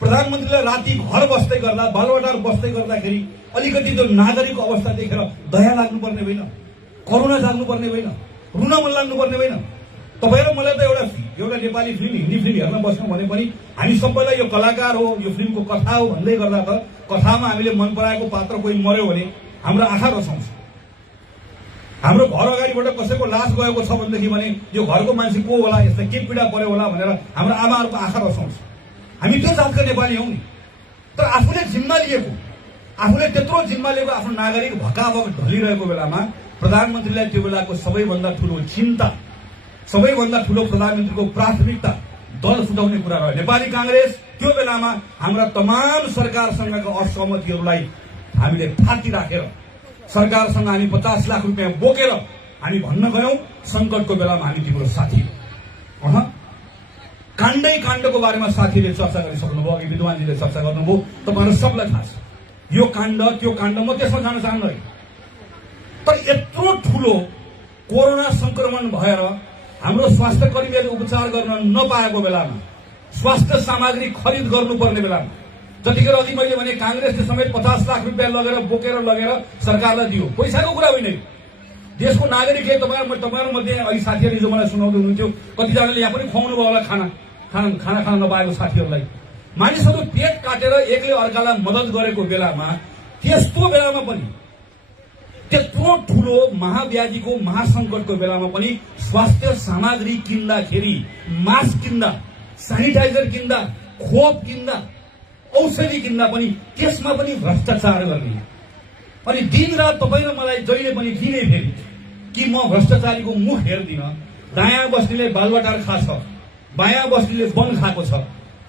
प्रधानमन्त्रीले राति घर बस्दै गर्दा, बालुवाटार बस्दै गर्दाखेरि अलिकति त्यो नागरिकको अवस्था देखेर दया लाग्नुपर्ने होइन, करुणा जाग्नुपर्ने होइन, रुन मन लाग्नुपर्ने होइन। तपाईँ र मलाई त एउटा नेपाली फिल्म, हिन्दी फिल्म हेर्न बस्नु भने पनि हामी सबैलाई यो कलाकार हो, यो फिल्मको कथा हो भन्दै गर्दा त कथामा हामीले मन पराएको पात्र कोही मर्यो भने हाम्रो आँखा रसाउँछ। हाम्रो घर अगाडिबाट कसैको लास गएको छ भनेदेखि भने यो घरको मान्छे को होला, यसलाई के पीडा पर्यो होला भनेर हाम्रो आमाहरूको आँखा रसाउँछ। हामी त्यो जातका नेपाली हौ नि। तर आफूले त्यत्रो जिम्मा लिएको आफ्नो नागरिक भकाभक ढलिरहेको बेलामा प्रधानमन्त्रीलाई त्यो बेलाको सबैभन्दा ठूलो चिन्ता, सबैभन्दा ठूलो प्रधानमन्त्रीको प्राथमिकता दल फुटाउने कुरा रह्यो। नेपाली कांग्रेस त्यो बेलामा हाम्रा तमाम सरकारसँगका असहमतिहरूलाई हामीले थाती राखेर सरकारसँग हामी 50 लाख रुपियाँ बोकेर हामी भन्न गयौं संकटको बेलामा हामी तिम्रो साथी हो। काण्डको बारेमा साथीले चर्चा गरिसक्नुभयो, अघि विद्वानजीले चर्चा गर्नुभयो, तपाईहरु सबलाई थाहा छ यो काण्ड त्यो काण्ड, म त्यसमा जान चाहन्न। तर यत्रो ठूलो कोरोना संक्रमण भएर हाम्रो स्वास्थ्य कर्मीहरूले उपचार गर्न नपाएको बेलामा, स्वास्थ्य सामग्री खरिद गर्नुपर्ने बेलामा, जतिखेर अघि मैले भने कांग्रेसले समेत 50 लाख रुपियाँ बोकेर लगेर सरकारलाई दियो। पैसाको कुरा होइन, देशको नागरिकले तपाईहरु मध्ये अघि साथीहरूले जो मलाई सुनाउँदै हुनुहुन्थ्यो, कतिजनाले यहाँ पनि खुवाउनु भयो होला खाना खान नपाएको साथीहरूलाई। मानिसहरू पेट काटेर एकले अर्कालाई मद्दत गरेको बेलामा, त्यस्तो बेलामा पनि, त्यत्रो ठूलो महाव्याधिको महासंकटको बेलामा पनि स्वास्थ्य सामग्री किन्दाखेरि, मास्क किन्दा, सेनिटाइजर किन्दा, खोप किन्दा, औषधि किन्दा पनि त्यसमा पनि भ्रष्टाचार गर्ने। अनि दिनरात तपाईँ र मलाई जहिले पनि दिनै फेरि कि म भ्रष्टाचारीको मुख हेर्दिन। दायाँ बस्नेले बालुवाटार खाछ, बायाँ बस्नेले वन खाएको छ।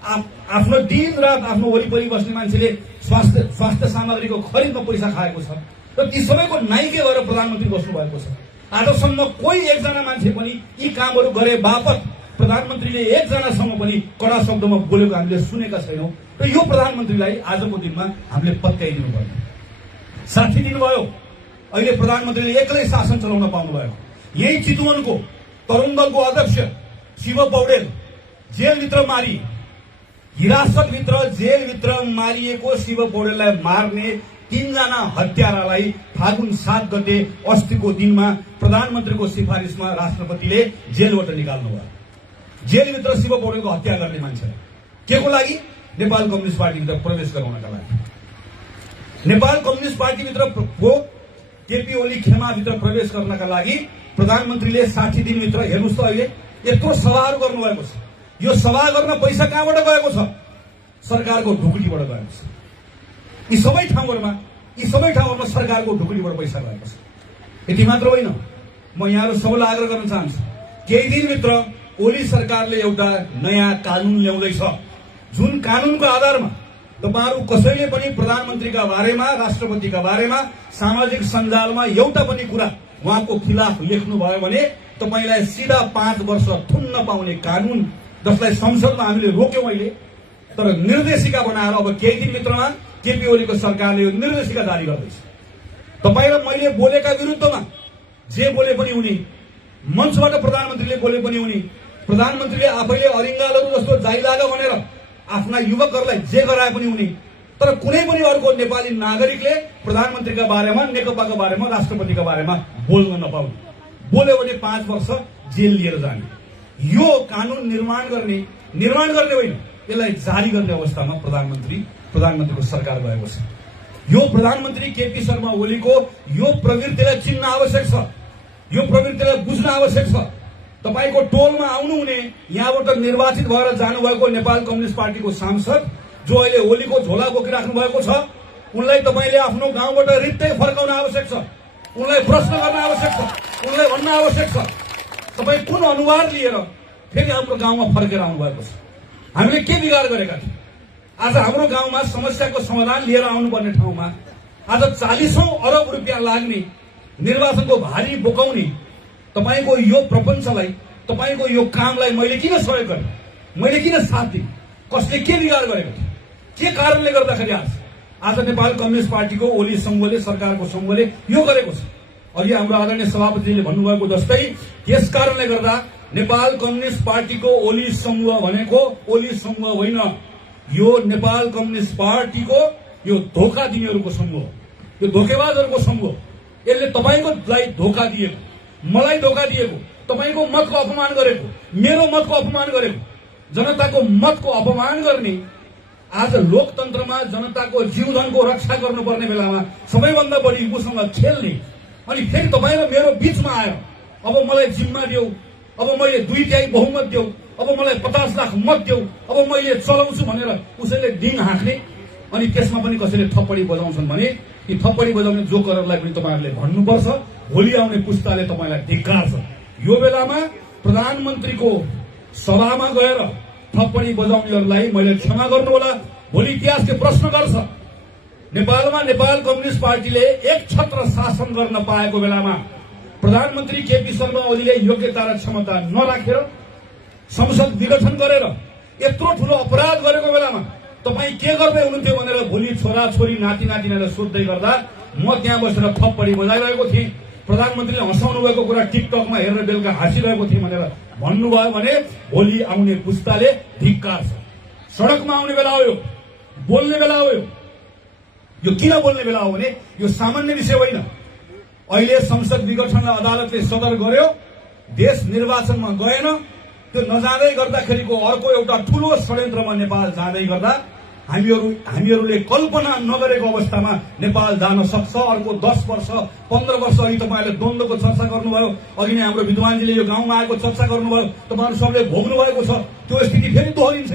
आफ्नो दिनरात आफ्नो वरिपरि बस्ने मान्छेले स्वास्थ्य सामग्रीको खरिदमा पैसा खाएको छ र ती सबैको नाइके भएर प्रधानमन्त्री बस्नु भएको छ। आजसम्म कोही एकजना मान्छे पनि यी कामहरू गरे बापत प्रधानमन्त्रीले एकजनासँग पनि कडा शब्दमा बोलेको हामीले सुनेका छैनौं। र यो प्रधानमन्त्रीलाई आजको दिनमा हामीले पत्याइदिनु पर्यो, साथी दिनुभयो। अहिले प्रधानमन्त्रीले एक्लै शासन चलाउन पाउनु भयो। यही चितवनको तरुण दलको अध्यक्ष शिव पौडेल जेलभित्र मारिए, हिरासतभित्र जेलभित्र मारिएको शिव पौडेललाई मार्ने 3 जना हत्यारालाई फागुन 7 गते अस्तिको दिनमा प्रधानमन्त्रीको सिफारिसमा राष्ट्रपतिले जेलबाट निकाल्नु भयो। जेलभित्र शिव पौडेलको हत्या गर्ने मान्छे के को लागि? नेपाल कम्युनिस्ट पार्टीभित्र प्रवेश गराउनका लागि। नेपाल कम्युनिस्ट पार्टीभित्र केपी ओली खेमाभित्र प्रवेश गर्नका लागि प्रधानमन्त्रीले 60 दिनभित्र, हेर्नुस् त अहिले यत्रो सभाहरू गर्नुभएको छ। यो सभा गर्न पैसा कहाँबाट गएको छ? सरकारको ढुकुटीबाट गएको छ। यी सबै ठाउँहरूमा सरकारको ढुकुटीबाट पैसा गएको छ। यति मात्र होइन, म यहाँहरू सबैलाई आग्रह गर्न चाहन्छु, केही दिनभित्र ओली सरकारले एउटा नयाँ कानून ल्याउँदैछ, जुन कानूनको आधारमा तपाईहरु कसैले पनि प्रधानमन्त्रीका बारेमा, राष्ट्रपतिका बारेमा सामाजिक सञ्जालमा एउटा पनि कुरा उहाँको खिलाफ लेख्नु भयो भने तपाईलाई सिधा 5 वर्ष थुन्न पाउने कानून, जसलाई संसदमा हामीले रोक्यौं अहिले। तर निर्देशिका बनाएर अब केही दिनभित्रमा केपी ओलीको सरकारले यो निर्देशिका जारी गर्दैछ। तपाईँ र मैले बोलेका विरुद्धमा जे बोले पनि हुने, मञ्चबाट प्रधानमन्त्रीले बोले पनि हुने, प्रधानमन्त्रीले आफैले अरिङ्गालहरू जस्तो जाइलाग भनेर आफ्ना युवकहरूलाई जे गराए पनि हुने। तर कुनै पनि अर्को नेपाली नागरिकले प्रधानमन्त्रीका बारेमा, नेकपाका बारेमा, राष्ट्रपतिका बारेमा बोल्न नपाउने, बोल्यो भने 5 वर्ष जेल लिएर जाने। यो कानून निर्माण गर्ने निर्माण गर्ने होइन, यसलाई जारी गर्ने अवस्थामा प्रधानमन्त्रीको सरकार गएको छ। यो प्रधानमन्त्री केपी शर्मा ओलीको यो प्रवृत्तिलाई चिन्न आवश्यक छ, यो प्रवृत्तिलाई बुझ्न आवश्यक छ। तपाईको टोलमा आउनुहुने यहाँबाट निर्वाचित भएर जानुभएको नेपाल कम्युनिस्ट पार्टीको सांसद जो अहिले ओलीको झोला बोकिराख्नु भएको छ, उनलाई तपाईले आफ्नो गाउँबाट रित्तै फर्काउन आवश्यक छ, उनलाई प्रश्न गर्न आवश्यक छ, उनलाई भन्न आवश्यक छ तपाई कुन अनुहार लिएर फेरि हाम्रो गाउँमा फर्केर आउनुभएको छ। हामीले के बिगार गरेका थियौं? आज हाम्रो गाउँमा समस्याको समाधान लिएर आउनुपर्ने ठाउँमा आज 40औं अरब रुपियाँ लाग्ने निर्वाचनको भारी बोकाउने तपाईको यो प्रपञ्चलाई, तपाईको यो कामलाई मैले किन सहयोग गर्ने, मैले किन साथ दिएँ? कसले के बिगार गरेको थियो? के कारणले गर्दाखेरि आज नेपाल कम्युनिस्ट पार्टीको ओली समूहले, सरकारको समूहले यो गरेको छ? अघि हाम्रो आदरणीय सभापतिले भन्नुभएको जस्तै यस कारणले गर्दा नेपाल कम्युनिस्ट पार्टीको ओली समूह भनेको ओली समूह होइन, यो नेपाल कम्युनिस्ट पार्टीको यो धोका दिनेहरूको समूह, यो धोकेबाजहरूको समूह। यसले तपाईकोलाई धोका दिएको, मलाई धोका दिएको, तपाईको मतको अपमान गरेको, मेरो मतको अपमान गरेको, जनताको मतको अपमान गर्ने, आज लोकतन्त्रमा जनताको जीवधनको रक्षा गर्नुपर्ने बेलामा सबैभन्दा बढी उसँग खेल्ने, अनि फेरि तपाईँ र मेरो बीचमा आयो अब मलाई जिम्मा देऊ, अब मैले 2/3 बहुमत देऊ, अब मलाई 50 लाख मत देऊ, अब मैले चलाउँछु भनेर उसैले डिङ हाँक्ने, अनि त्यसमा पनि कसैले थप्पडी बजाउँछन् भने यी थप्पडी बजाउने जोकरहरूलाई पनि तपाईहरुले भन्नुपर्छ। भोलि आउने पुस्ताले तपाईलाई धिक्कार छ। यो बेलामा प्रधानमन्त्रीको सभामा गएर थप्पडी बजाउनेहरूलाई मैले क्षमा गर्नु होला। भोलि इतिहासले प्रश्न गर्छ, नेपालमा नेपाल कम्युनिस्ट पार्टीले एक छत्र शासन गर्न पाएको बेलामा प्रधानमन्त्री केपी शर्मा ओलीले योग्यता र क्षमता नराखेर संसद विघटन गरेर यत्रो ठूलो अपराध गरेको बेलामा तपाई के गर्दै हुनुहुन्थ्यो भनेर भोलि छोराछोरी नाति नातिनाले सोध्दै गर्दा म त्यहाँ बसेर थप्पडी बजाइरहेको थिएँ, प्रधानमन्त्रीले हँसाउनु भएको कुरा टिकटकमा हेरेर बेलुका हाँसिरहेको थिएँ भनेर भन्नुभयो भने भोलि आउने पुस्ताले धिक्कार छ। सडकमा आउने बेला हो, यो बोल्ने बेला हो। यो किन बोल्ने बेला हो भने यो सामान्य विषय होइन। अहिले संसद विघटनलाई अदालतले सदर गर्यो, देश निर्वाचनमा गएन, त्यो नजाँदै गर्दाखेरिको अर्को एउटा ठूलो षड्यन्त्रमा नेपाल जाँदै गर्दा हामीहरूले कल्पना नगरेको अवस्थामा नेपाल जान सक्छ। अर्को 10 वर्ष 15 वर्ष अघि तपाईहरूले द्वन्द्वको चर्चा गर्नुभयो, अघि नै हाम्रो विद्वानजीले यो गाउँमा आएको चर्चा गर्नुभयो, तपाईहरु सबले भोग्नु भएको छ। त्यो स्थिति फेरि दोहोरिन्छ।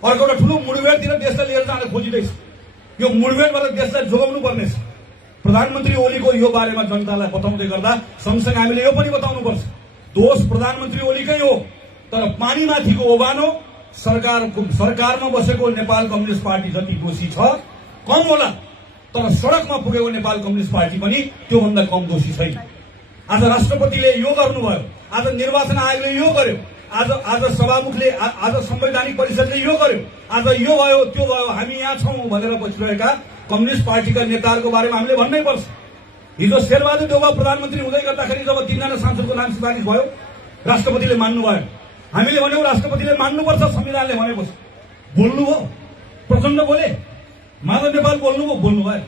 अर्को एउटा ठूलो मुडभेडतिर देशलाई लिएर जान खोजिँदैछ। यो मुडभेडबाट देशलाई जोगाउनु पर्नेछ। प्रधानमन्त्री ओलीको यो बारेमा जनतालाई बताउँदै गर्दा सँगसँगै हामीले यो पनि बताउनुपर्छ, दोष प्रधानमन्त्री ओलीकै हो, तर पानीमाथिको ओबानो सरकारमा बसेको नेपाल कम्युनिस्ट पार्टी जति दोषी छ कम होला, तर सडकमा पुगेको नेपाल कम्युनिस्ट पार्टी पनि त्योभन्दा कम दोषी छैन। आज राष्ट्रपतिले यो गर्नुभयो, आज निर्वाचन आयोगले यो गर्यो, आज सभामुखले, आज संवैधानिक परिषदले यो गर्यो, आज यो भयो त्यो भयो, हामी यहाँ छौं भनेर बसिरहेका कम्युनिस्ट पार्टीका नेताहरूको बारेमा हामीले भन्नै पर्छ। हिजो शेरबहादुर देउवा प्रधानमन्त्री हुँदै गर्दाखेरि जब 3 जना सांसदको नाम सिफारिस भयो, राष्ट्रपतिले मान्नु भयो। हामीले भन्यौं राष्ट्रपतिले मान्नुपर्छ, संविधानले भनेपछि बोल्नु हो। प्रचण्ड बोले, माधव नेपाल बोल्नुभयो, बोल्नु भयो।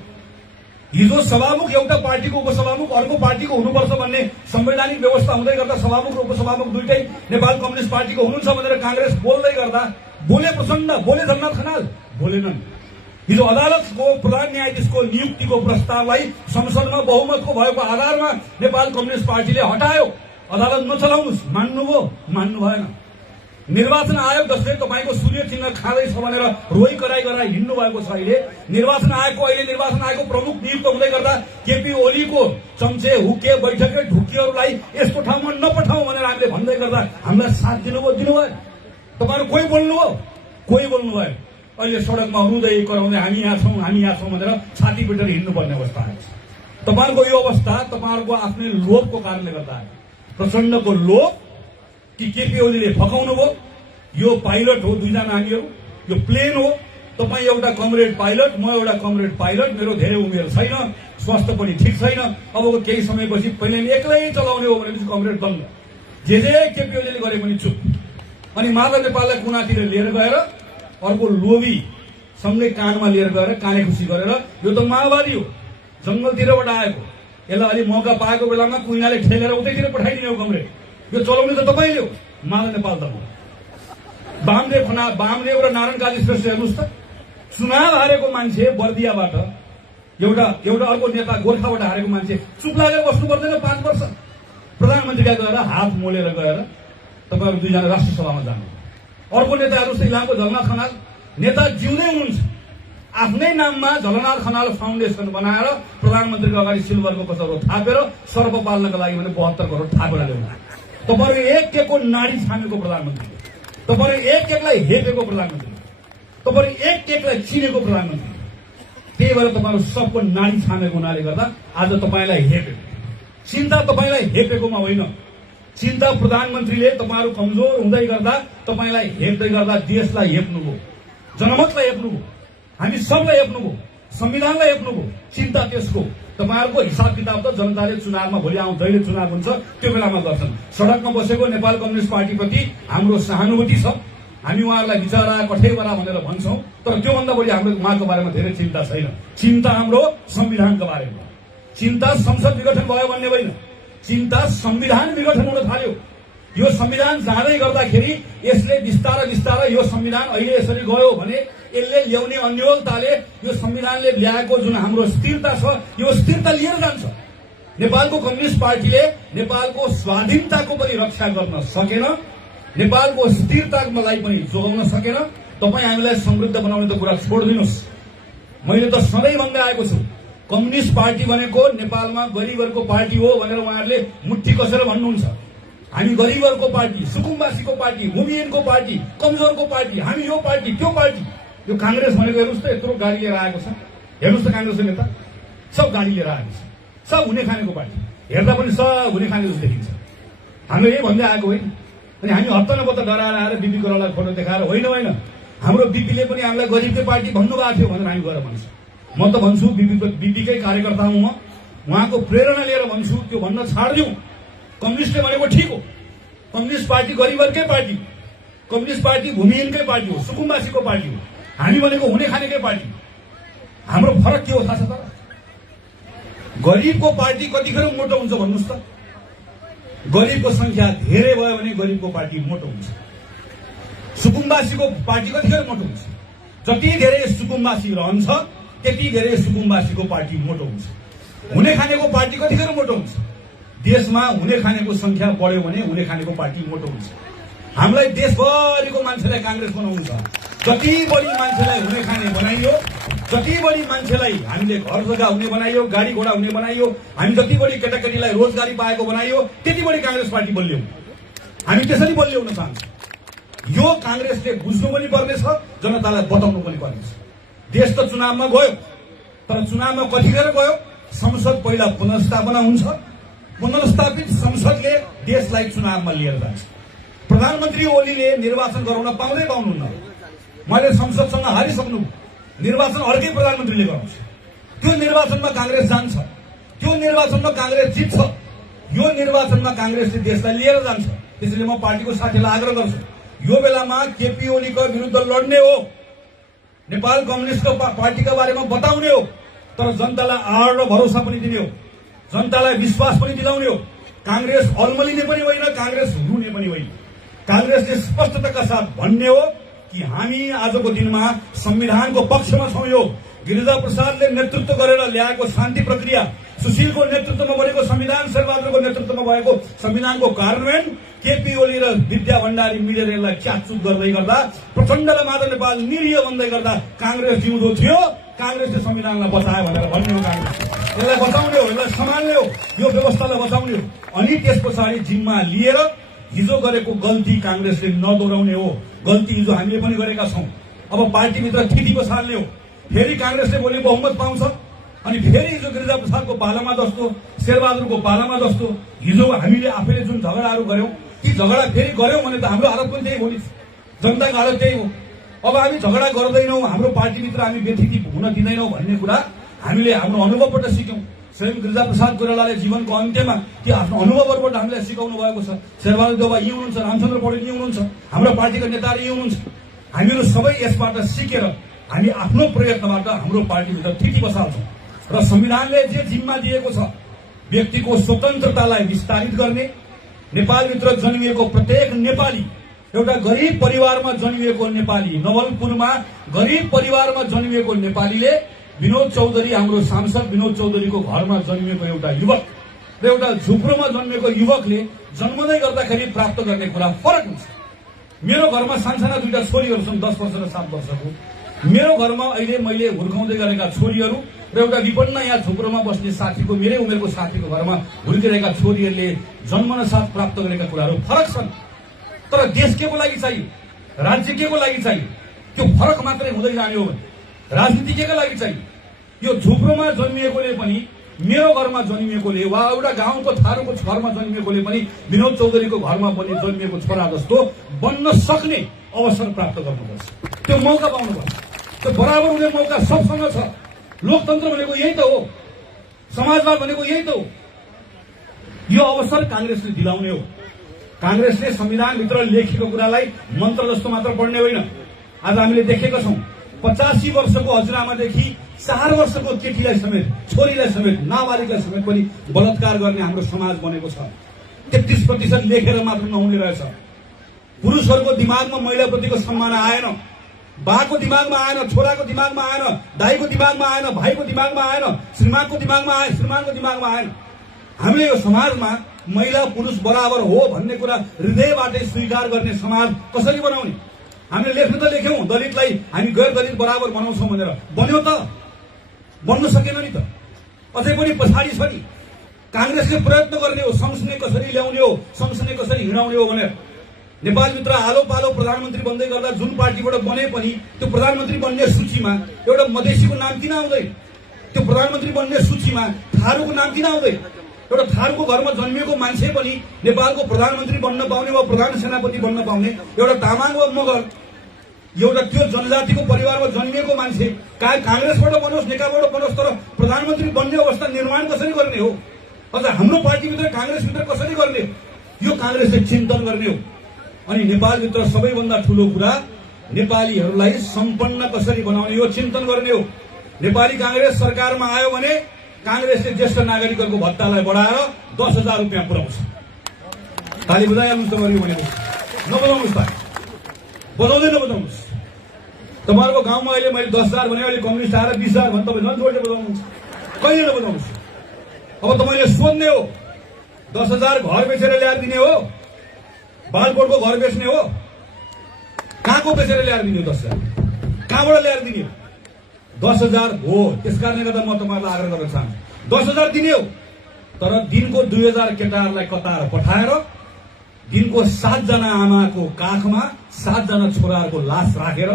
हिजो सभामुख एउटा पार्टीको उपसभामुख अर्को पार्टीको हुनुपर्छ भन्ने संवैधानिक व्यवस्था हुँदै गर्दा सभामुख र उपसभामुख दुईटै नेपाल कम्युनिस्ट पार्टीको हुनुहुन्छ भनेर कांग्रेस बोल्दै गर्दा बोले प्रचण्ड, बोले जगन्नाथ खनाल, बोलेनन्। हिजो अदालतको प्रधान न्यायाधीशको नियुक्तिको प्रस्तावलाई संसदमा बहुमतको भएको आधारमा नेपाल कम्युनिस्ट पार्टीले हटायो। अदालत नचलाउनुस्, मान्नुभयो, मान्नु भएन। निर्वाचन आयोग जसले तपाईको सूर्य चिन्ह खाँदैछ भनेर रोइ कराई गराई हिँड्नु भएको छ। अहिले निर्वाचन आयोगको प्रमुख नियुक्त हुँदै गर्दा केपी ओलीको चम्चे हुके बैठके ढुकीहरूलाई यस्तो ठाउँमा नपठाऊ भनेर हामीले भन्दै गर्दा हामीलाई साथ दिनुभयो। तपाईहरु कोही बोल्नुभयो, कोही बोल्नु भयो। अहिले सडकमा रुँदै कराउँदै हामी यहाँ छौं भनेर छाती पिटेर हिँड्नुपर्ने अवस्था आएको छ। तपाईहरुको यो अवस्था तपाईहरुको आफ्नै लोभको कारणले गर्दा, प्रचण्डको लोभ कि केपी ओलीले फकाउनु भयो। यो पाइलट हो, 2 जना हामीहरू, यो प्लेन हो। तपाई एउटा कमरेड पाइलट, म एउटा कमरेड पाइलट, मेरो धेरै उमेर छैन, स्वास्थ्य पनि ठिक छैन, अबको केही समयपछि पहिले एक्लै चलाउने हो भनेपछि कमरेड दङ्ग। जे केपी ओलीले गरे पनि चुप। अनि माधव नेपाललाई कुनातिर लिएर गएर अर्को लोभी सँगै कानमा लिएर गएर काने खुसी गरेर यो त माओवादी हो, जंगलतिरबाट आएको, यसलाई अलि मौका पाएको बेलामा कुइनाले ठेलेर उतैतिर पठाइदिने हो कमरेड। यो चलाउने त तपाईले हो, माधव नेपाल त हो। वामदेव र नारायण काजी श्रेष्ठ हेर्नुहोस् त, चुनाव हारेको मान्छे बर्दियाबाट एउटा अर्को नेता गोर्खाबाट हारेको मान्छे चुप लागेर बस्नु पर्दैन 5 वर्ष। प्रधानमन्त्री गएर हात मोलेर गएर तपाईहरु दुईजना राष्ट्रसभामा जानु। अर्को नेता हेर्नुहोस् इलामको झलनाथ खनाल नेता जिउँदै हुनुहुन्छ, आफ्नै नाममा झलनाथ खनाल फाउन्डेसन बनाएर प्रधानमन्त्रीको अगाडि सिल्भरको कचौरो थापेर सर्प पाल्नको लागि भने 72 करोड थापेर ल्याउनु। तपाईहरु एक को नाडी छानेको प्रधानमन्त्री, तपाईहरु एकलाई हेपेको प्रधानमन्त्री, तपाईहरु एकलाई चिनेको प्रधानमन्त्री। त्यही भएर तपाईहरु सबको नाडी छानेको हुनाले गर्दा आज तपाईलाई हेपेको। चिन्ता तपाईलाई हेपेकोमा होइन, चिन्ता प्रधानमन्त्रीले तपाईहरु कमजोर हुँदै गर्दा तपाईलाई हेप्दै गर्दा देशलाई हेप्नुभयो, जनमतलाई हेप्नुभयो, हामी सबलाई हेप्नुभयो, संविधानलाई हेप्नुभयो। चिन्ता त्यसको। तपाईहरुको हिसाब किताब त जनताले चुनावमा भोलि जहिले चुनाव हुन्छ त्यो बेलामा गर्छन्। सडकमा बसेको नेपाल कम्युनिस्ट पार्टीप्रति हाम्रो सहानुभूति छ, हामी उहाँहरूलाई बिचारा कठैबरा भनेर भन्छौं, तर त्योभन्दा बढी हाम्रो उहाँको बारेमा धेरै चिन्ता छैन। चिन्ता हाम्रो संविधानको बारेमा, चिन्ता संसद विघटन भयो भन्ने होइन, चिन्ता संविधान विघटन हुन थाल्यो। यो संविधान जाँदै गर्दाखेरि यसले बिस्तारै यो संविधान अहिले यसरी गयो भने यसले ल्याउने अन्योलताले यो संविधानले ल्याएको जुन हाम्रो स्थिरता छ यो स्थिरता लिएर जान्छ। नेपालको कम्युनिस्ट पार्टीले नेपालको स्वाधीनताको पनि रक्षा गर्न सकेन, नेपालको स्थिरतालाई पनि जोगाउन सकेन। तपाई हामीलाई समृद्ध बनाउने त कुरा छोड्दिनुस्। मैले त सधैँ भन्दै आएको छु, कम्युनिस्ट पार्टी भनेको नेपालमा गरिबहरूको पार्टी हो भनेर उहाँहरूले मुट्ठी कसेर भन्नुहुन्छ। हामी गरिबहरूको पार्टी, सुकुम्बासीको पार्टी, भूमिहीनको पार्टी, कमजोरको पार्टी, हामी यो पार्टी त्यो पार्टी। यो कांग्रेस भनेको हेर्नुहोस् त यत्रो गाडी लिएर आएको छ, हेर्नुहोस् त कांग्रेसको नेता सब गाडी लिएर आएको छ, सब हुने खानेको पार्टी, हेर्दा पनि सब हुने खाने जस्तो देखिन्छ। हामीले यही भन्दै आएको होइन। अनि हामी हत्ता नपत्ता डराएर आएर बिपी कोइरालालाई फोटो देखाएर होइन हाम्रो बिपीले पनि हामीलाई गरिबकै पार्टी भन्नुभएको थियो भनेर हामी गएर भन्छौँ। म त भन्छु बिपीकै कार्यकर्ता हुँ, म उहाँको प्रेरणा लिएर भन्छु, त्यो भन्न छाड्दिउँ। कम्युनिस्टले भनेको ठिक हो, कम्युनिस्ट पार्टी गरिबहरूकै पार्टी, कम्युनिस्ट पार्टी भूमिहीनकै पार्टी हो, सुकुम्बासीको पार्टी हो। हामी भनेको हुने खानेकै पार्टी। हाम्रो फरक के हो थाहा छ त? गरिबको पार्टी कतिखेर मोटो हुन्छ भन्नुहोस् त? गरिबको संख्या धेरै भयो भने गरिबको पार्टी मोटो हुन्छ। सुकुम्बासीको पार्टी कतिखेर मोटो हुन्छ? जति धेरै सुकुम्बासी रहन्छ त्यति धेरै सुकुम्बासीको पार्टी मोटो हुन्छ। हुने खानेको पार्टी कतिखेर मोटो हुन्छ? देशमा हुने खानेको संख्या बढ्यो भने हुने खानेको पार्टी मोटो हुन्छ। हामीलाई देशभरिको मान्छेलाई कांग्रेस बनाउनु छ। जति बढी मान्छेलाई हुने खाने बनाइयो, जति बढी मान्छेलाई हामीले घर जग्गा हुने बनाइयो, गाडी घोडा हुने बनाइयो, हामी जति बढी केटाकेटीलाई रोजगारी पाएको बनाइयो, त्यति बढी कांग्रेस पार्टी बलियो। हामी त्यसरी बलियाउन चाहन्छौँ। यो कांग्रेसले बुझ्नु पनि पर्नेछ, जनतालाई बताउनु पनि पर्नेछ। देश त चुनावमा गयो, तर चुनावमा कतिखेर गयो? संसद पहिला पुनर्स्थापना हुन्छ, पुनर्स्थापित संसदले देशलाई चुनावमा लिएर जान्छ। प्रधानमन्त्री ओलीले निर्वाचन गराउन पाउनुहुन्न। मैले संसदसँग हारिसक्नु, निर्वाचन अर्कै प्रधानमन्त्रीले गराउँछ। त्यो निर्वाचनमा कांग्रेस जान्छ, त्यो निर्वाचनमा कांग्रेस जित्छ, यो निर्वाचनमा कांग्रेसले देशलाई लिएर जान्छ। त्यसैले म पार्टीको साथीलाई आग्रह गर्छु, यो बेलामा केपी ओलीको विरुद्ध लड्ने हो, नेपाल कम्युनिस्ट पार्टीका बारेमा बताउने हो, तर जनतालाई आड़ र भरोसा पनि दिने हो, जनतालाई विश्वास पनि दिलाउने हो। कांग्रेस अल्मलिने पनि होइन, कांग्रेस रुने पनि होइन। कांग्रेसले स्पष्टताका साथ भन्ने हो कि हामी आजको दिनमा संविधानको पक्षमा छौं। यो गिरिजा प्रसादले नेतृत्व गरेर ल्याएको शान्ति प्रक्रिया, सुशीलको नेतृत्वमा बनेको संविधान, शेरबहादुरको नेतृत्वमा भएको संविधानको कार्यान्वयन, केपी ओली र विद्या भण्डारी मिलेर यसलाई च्याकचुक गर्दै गर्दा, प्रचण्डलाई मात्र नेपाल निरीह भन्दै गर्दा कांग्रेस जिउँदो थियो। कांग्रेसले संविधानलाई बचायो भनेर भन्ने हो। कांग्रेस यसलाई बचाउने हो, यसलाई सम्हाल्ने हो, यो व्यवस्थालाई बचाउने हो। अनि त्यस पछाडि जिम्मा लिएर हिजो गरेको गल्ती कांग्रेसले नदोहोऱ्याउने हो। गल्ती हिजो हामीले पनि गरेका छौं। अब पार्टीभित्र थिति बसाल्ने हो। फेरि कांग्रेसले भोलि बहुमत पाउँछ अनि फेरि हिजो गिरिजा प्रसादको पालामा जस्तो, शेरबहादुरको पालामा जस्तो हिजो हामीले आफैले जुन झगडाहरू गर्यौं, ती झगडा फेरि गर्यौं भने त हाम्रो हालत पनि त्यही हो नि, जनताको हालत त्यही हो। अब हामी झगडा गर्दैनौं, हाम्रो पार्टीभित्र हामी व्यथिति हुन दिँदैनौं भन्ने कुरा हामीले हाम्रो अनुभवबाट सिक्यौं। स्वयं गिरिजा प्रसाद कोइरालाले जीवनको अन्त्यमा ती आफ्नो अनुभवहरूबाट हामीलाई सिकाउनु भएको छ। शेरबहादुर देउवा यी हुनुहुन्छ, रामचन्द्र पौडेल यी हुनुहुन्छ, हाम्रो पार्टीका नेताहरू यी हुनुहुन्छ। हामीहरू सबै यसबाट सिकेर हामी आफ्नो प्रयत्नबाट हाम्रो पार्टीभित्र थिति बसाल्छौं र संविधानले जे जिम्मा दिएको छ व्यक्तिको स्वतन्त्रतालाई विस्तारित गर्ने, नेपालभित्र जन्मिएको प्रत्येक नेपाली एउटा गरिब परिवारमा जन्मिएको नेपाली, नवलपुरमा गरिब परिवारमा जन्मिएको नेपालीले विनोद चौधरी, हाम्रो सांसद विनोद चौधरीको घरमा जन्मिएको एउटा युवक र एउटा झुप्रोमा जन्मिएको युवकले जन्मदै गर्दाखेरि प्राप्त गर्ने कुरा फरक हुन्छ। मेरो घरमा सानसाना दुईटा छोरीहरू छन्, 10 वर्ष र 7 वर्षको। मेरो घरमा अहिले मैले हुर्काउँदै गरेका छोरीहरू र एउटा विपन्न यहाँ झुप्रोमा बस्ने साथीको, मेरै उमेरको साथीको घरमा हुर्किरहेका छोरीहरूले जन्मन साथ प्राप्त गरेका कुराहरू फरक छन्। तर देश के को लागि चाहियो, राज्य के को लागि चाहियो, त्यो फरक मात्रै हुँदै जाने हो भने राजनीति के को लागि चाहियो? यो झुप्रोमा जन्मिएकोले पनि, मेरो घरमा जन्मिएकोले वा एउटा गाउँको थारूको छरमा जन्मिएकोले पनि विनोद चौधरीको घरमा पनि जन्मिएको छोरा जस्तो बन्न सक्ने अवसर प्राप्त गर्नुपर्छ। त्यो मौका पाउनुपर्छ। त्यो बराबर हुने मौका सबसँग छ। लोकतन्त्र भनेको यही त हो, समाजवाद भनेको यही त हो। यो अवसर कांग्रेसले दिलाउने हो। कांग्रेसले संविधानभित्र लेखेको कुरालाई मन्त्र जस्तो मात्र पढ्ने होइन। आज हामीले देखेका छौं 85 वर्षको हजुरआमादेखि 4 वर्षको केटीलाई समेत, छोरीलाई समेत, नाबालिगलाई समेत पनि बलात्कार गर्ने हाम्रो समाज बनेको छ। 33% लेखेर मात्र नहुने रहेछ। पुरुषहरूको दिमागमा महिलाप्रतिको सम्मान आएन, बाको दिमागमा आएन, छोराको दिमागमा आएन, दाइको दिमागमा आएन, भाइको दिमागमा आएन, श्रीमानको दिमागमा आएन, श्रीमानको दिमागमा आएन। हामीले यो समाजमा महिला पुरुष बराबर हो भन्ने कुरा हृदयबाटै स्वीकार गर्ने समाज कसरी बनाउने? हामीले लेख्न त लेख्यौं दलितलाई हामी गैर दलित बराबर बनाउँछौं भनेर, बन्यो त? बन्न सकेन नि त। अझै पनि पछाडि छ नि। कांग्रेसले प्रयत्न गर्ने हो सँगसँगै कसरी ल्याउने हो, सँगसँगै कसरी हिँडाउने हो भनेर। नेपालभित्र आलो पालो प्रधानमन्त्री बन्दै गर्दा जुन पार्टीबाट बने पनि त्यो प्रधानमन्त्री बन्ने सूचीमा एउटा मधेसीको नाम किन आउँदैन? त्यो प्रधानमन्त्री बन्ने सूचीमा थारूको नाम किन आउँदैन? एउटा थारूको घरमा जन्मिएको मान्छे पनि नेपालको प्रधानमन्त्री बन्न पाउने वा प्रधान सेनापति बन्न पाउने, एउटा तामाङ वा मगर, एउटा त्यो जनजातिको परिवारमा जन्मिएको मान्छे कांग्रेसबाट बनोस्, नेकपाबाट बनोस्, तर प्रधानमन्त्री बन्ने अवस्था निर्माण कसरी गर्ने हो? अझ हाम्रो पार्टीभित्र कांग्रेसभित्र कसरी गर्ने? यो कांग्रेसले चिन्तन गर्ने हो। अनि नेपालभित्र सबैभन्दा ठूलो कुरा नेपालीहरूलाई सम्पन्न कसरी बनाउने, यो चिन्तन गर्ने हो। नेपाली कांग्रेस सरकारमा आयो भने कांग्रेसले ज्येष्ठ नागरिकहरूको भत्तालाई बढाएर 10,000 रुपियाँ पुर्याउँछ। ताली बजाइहाल्नुहोस् तपाईँहरू भनेको, नबजाउनुहोस् त, बजाउँदै नबजाउनुहोस्। तपाईँहरूको गाउँमा अहिले मैले 10,000 भने अहिले कम्युनिस्ट आएर 20,000 भने तपाईँ झन् जोडले बजाउनुहुन्छ। कहिले नबजाउनुहोस्। अब तपाईँले सोध्ने हो 10,000 घर बेचेर ल्याएर दिने हो, बालकोटको घर बेच्ने हो, कहाँको बेचेर ल्याएर दिने हो? 10,000 कहाँबाट ल्याएर दिने हो? 10,000 हो। त्यसकारणले गर्दा म तपाईँहरूलाई आग्रह गर्न चाहन्छु, 10,000 दिने हो, तर दिनको 2,000 केटाहरूलाई कतार पठाएर दिनको 7 जना आमाको काखमा 7 जना छोराहरूको लास राखेर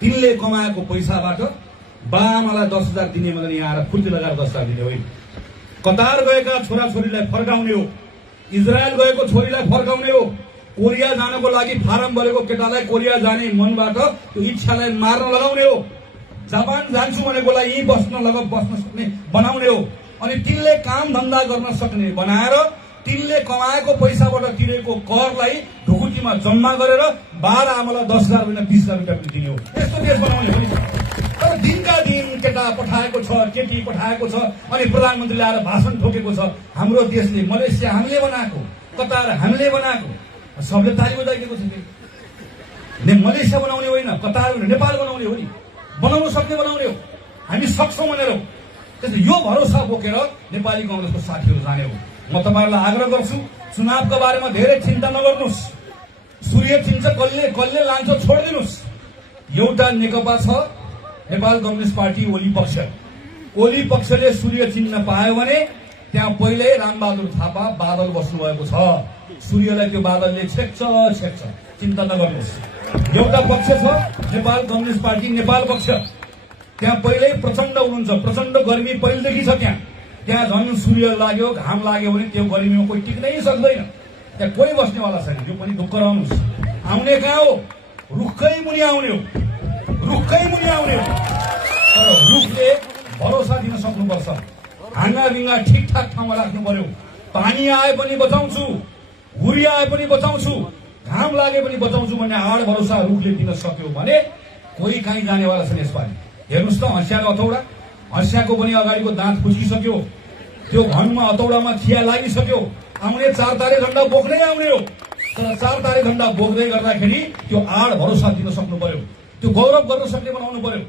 तिनले कमाएको पैसाबाट बाआमालाई 10,000 दिने भनेर यहाँ आएर फुर्ती लगाएर 10,000 दिने होइन। कतार गएका छोराछोरीलाई फर्काउने हो, इजरायल गएको छोरीलाई फर्काउने हो, कोरिया जानको लागि फारम भरेको केटालाई कोरिया जाने मनबाट त्यो इच्छालाई मार्न लगाउने हो, जापान जान्छु भनेकोलाई यही बस्न सक्ने बनाउने हो। अनि तिनले काम धन्दा गर्न सक्ने बनाएर तिनले कमाएको पैसाबाट तिरेको करलाई ढुकुटीमा जम्मा गरेर 12 आमालाई 10,000 होइन 20,000 रुपियाँ पनि दिने हो। यस्तो देश बनाउने हो नि। तर दिनका दिन केटा पठाएको छ, केटी पठाएको छ, अनि प्रधानमन्त्रीले आएर भाषण ठोकेको छ। हाम्रो देशले, मलेसिया हामीले बनाएको, कतार हामीले बनाएको, सबले ताली बजाइदिएको छ। मलेसिया बनाउने होइन, कतार नेपाल बनाउने हो नि। बनाउन सक्ने बनाउने हो, हामी सक्छौं भनेर। त्यसैले यो भरोसा बोकेर नेपाली कांग्रेसको साथीहरू जाने हो। म तपाईहरुलाई आग्रह गर्छु, चुनावको बारेमा धेरै चिन्ता नगर्नुस्। सूर्य चिन्छ कल्ले लान्छ छोड्दिनुस्। एउटा नेकपा छ, नेपाल कम्युनिस्ट पार्टी ओली पक्ष। ओली पक्षले सूर्य चिन्ह पायो भने त्यहाँ पहिल्यै रामबहादुर थापा बादल बस्नु भएको छ। सूर्यलाई त्यो बादलले छेक्छ, चिन्ता नगर्नुस्। एउटा पक्ष छ नेपाल कम्युनिस्ट पार्टी नेपाल पक्ष, त्यहाँ पहिल्यै प्रचण्ड हुनुहुन्छ, प्रचण्ड गर्मी पहिलेदेखि छ। त्यहाँ झन् सूर्य लाग्यो, घाम लाग्यो भने त्यो गर्मीमा कोही टिक्नै सक्दैन, त्यहाँ कोही बस्नेवाला छैन। यो पनि ढुक्क रहनुहोस्। आउने कहाँ हो? रुखकै मुनि आउने हो, रुखकै मुनि आउने हो। तर रुखले भरोसा दिन सक्नुपर्छ, हाँगाबिङ्गा ठिकठाक ठाउँमा राख्नु पर्यो। पानी आए पनि बचाउँछु, हुरी आए पनि बचाउँछु, घाम लागे पनि बचाउँछु भन्ने आड भरोसा रुखले दिन सक्यो भने कोही कहीँ जानेवाला छैन यसपालि। हेर्नुहोस् त, हँसियाको अथौडा, हँसियाको पनि अगाडिको दाँत फुस्किसक्यो, त्यो घनमा अतौडामा खिया लागिसक्यो। आउने 4 तारे झण्डा बोक्नै आउने हो। तर 4 तारे झण्डा बोक्दै गर्दाखेरि त्यो आड भरोसा दिन सक्नु पर्यो, त्यो गौरव गर्न सक्ने बनाउनु पर्यो।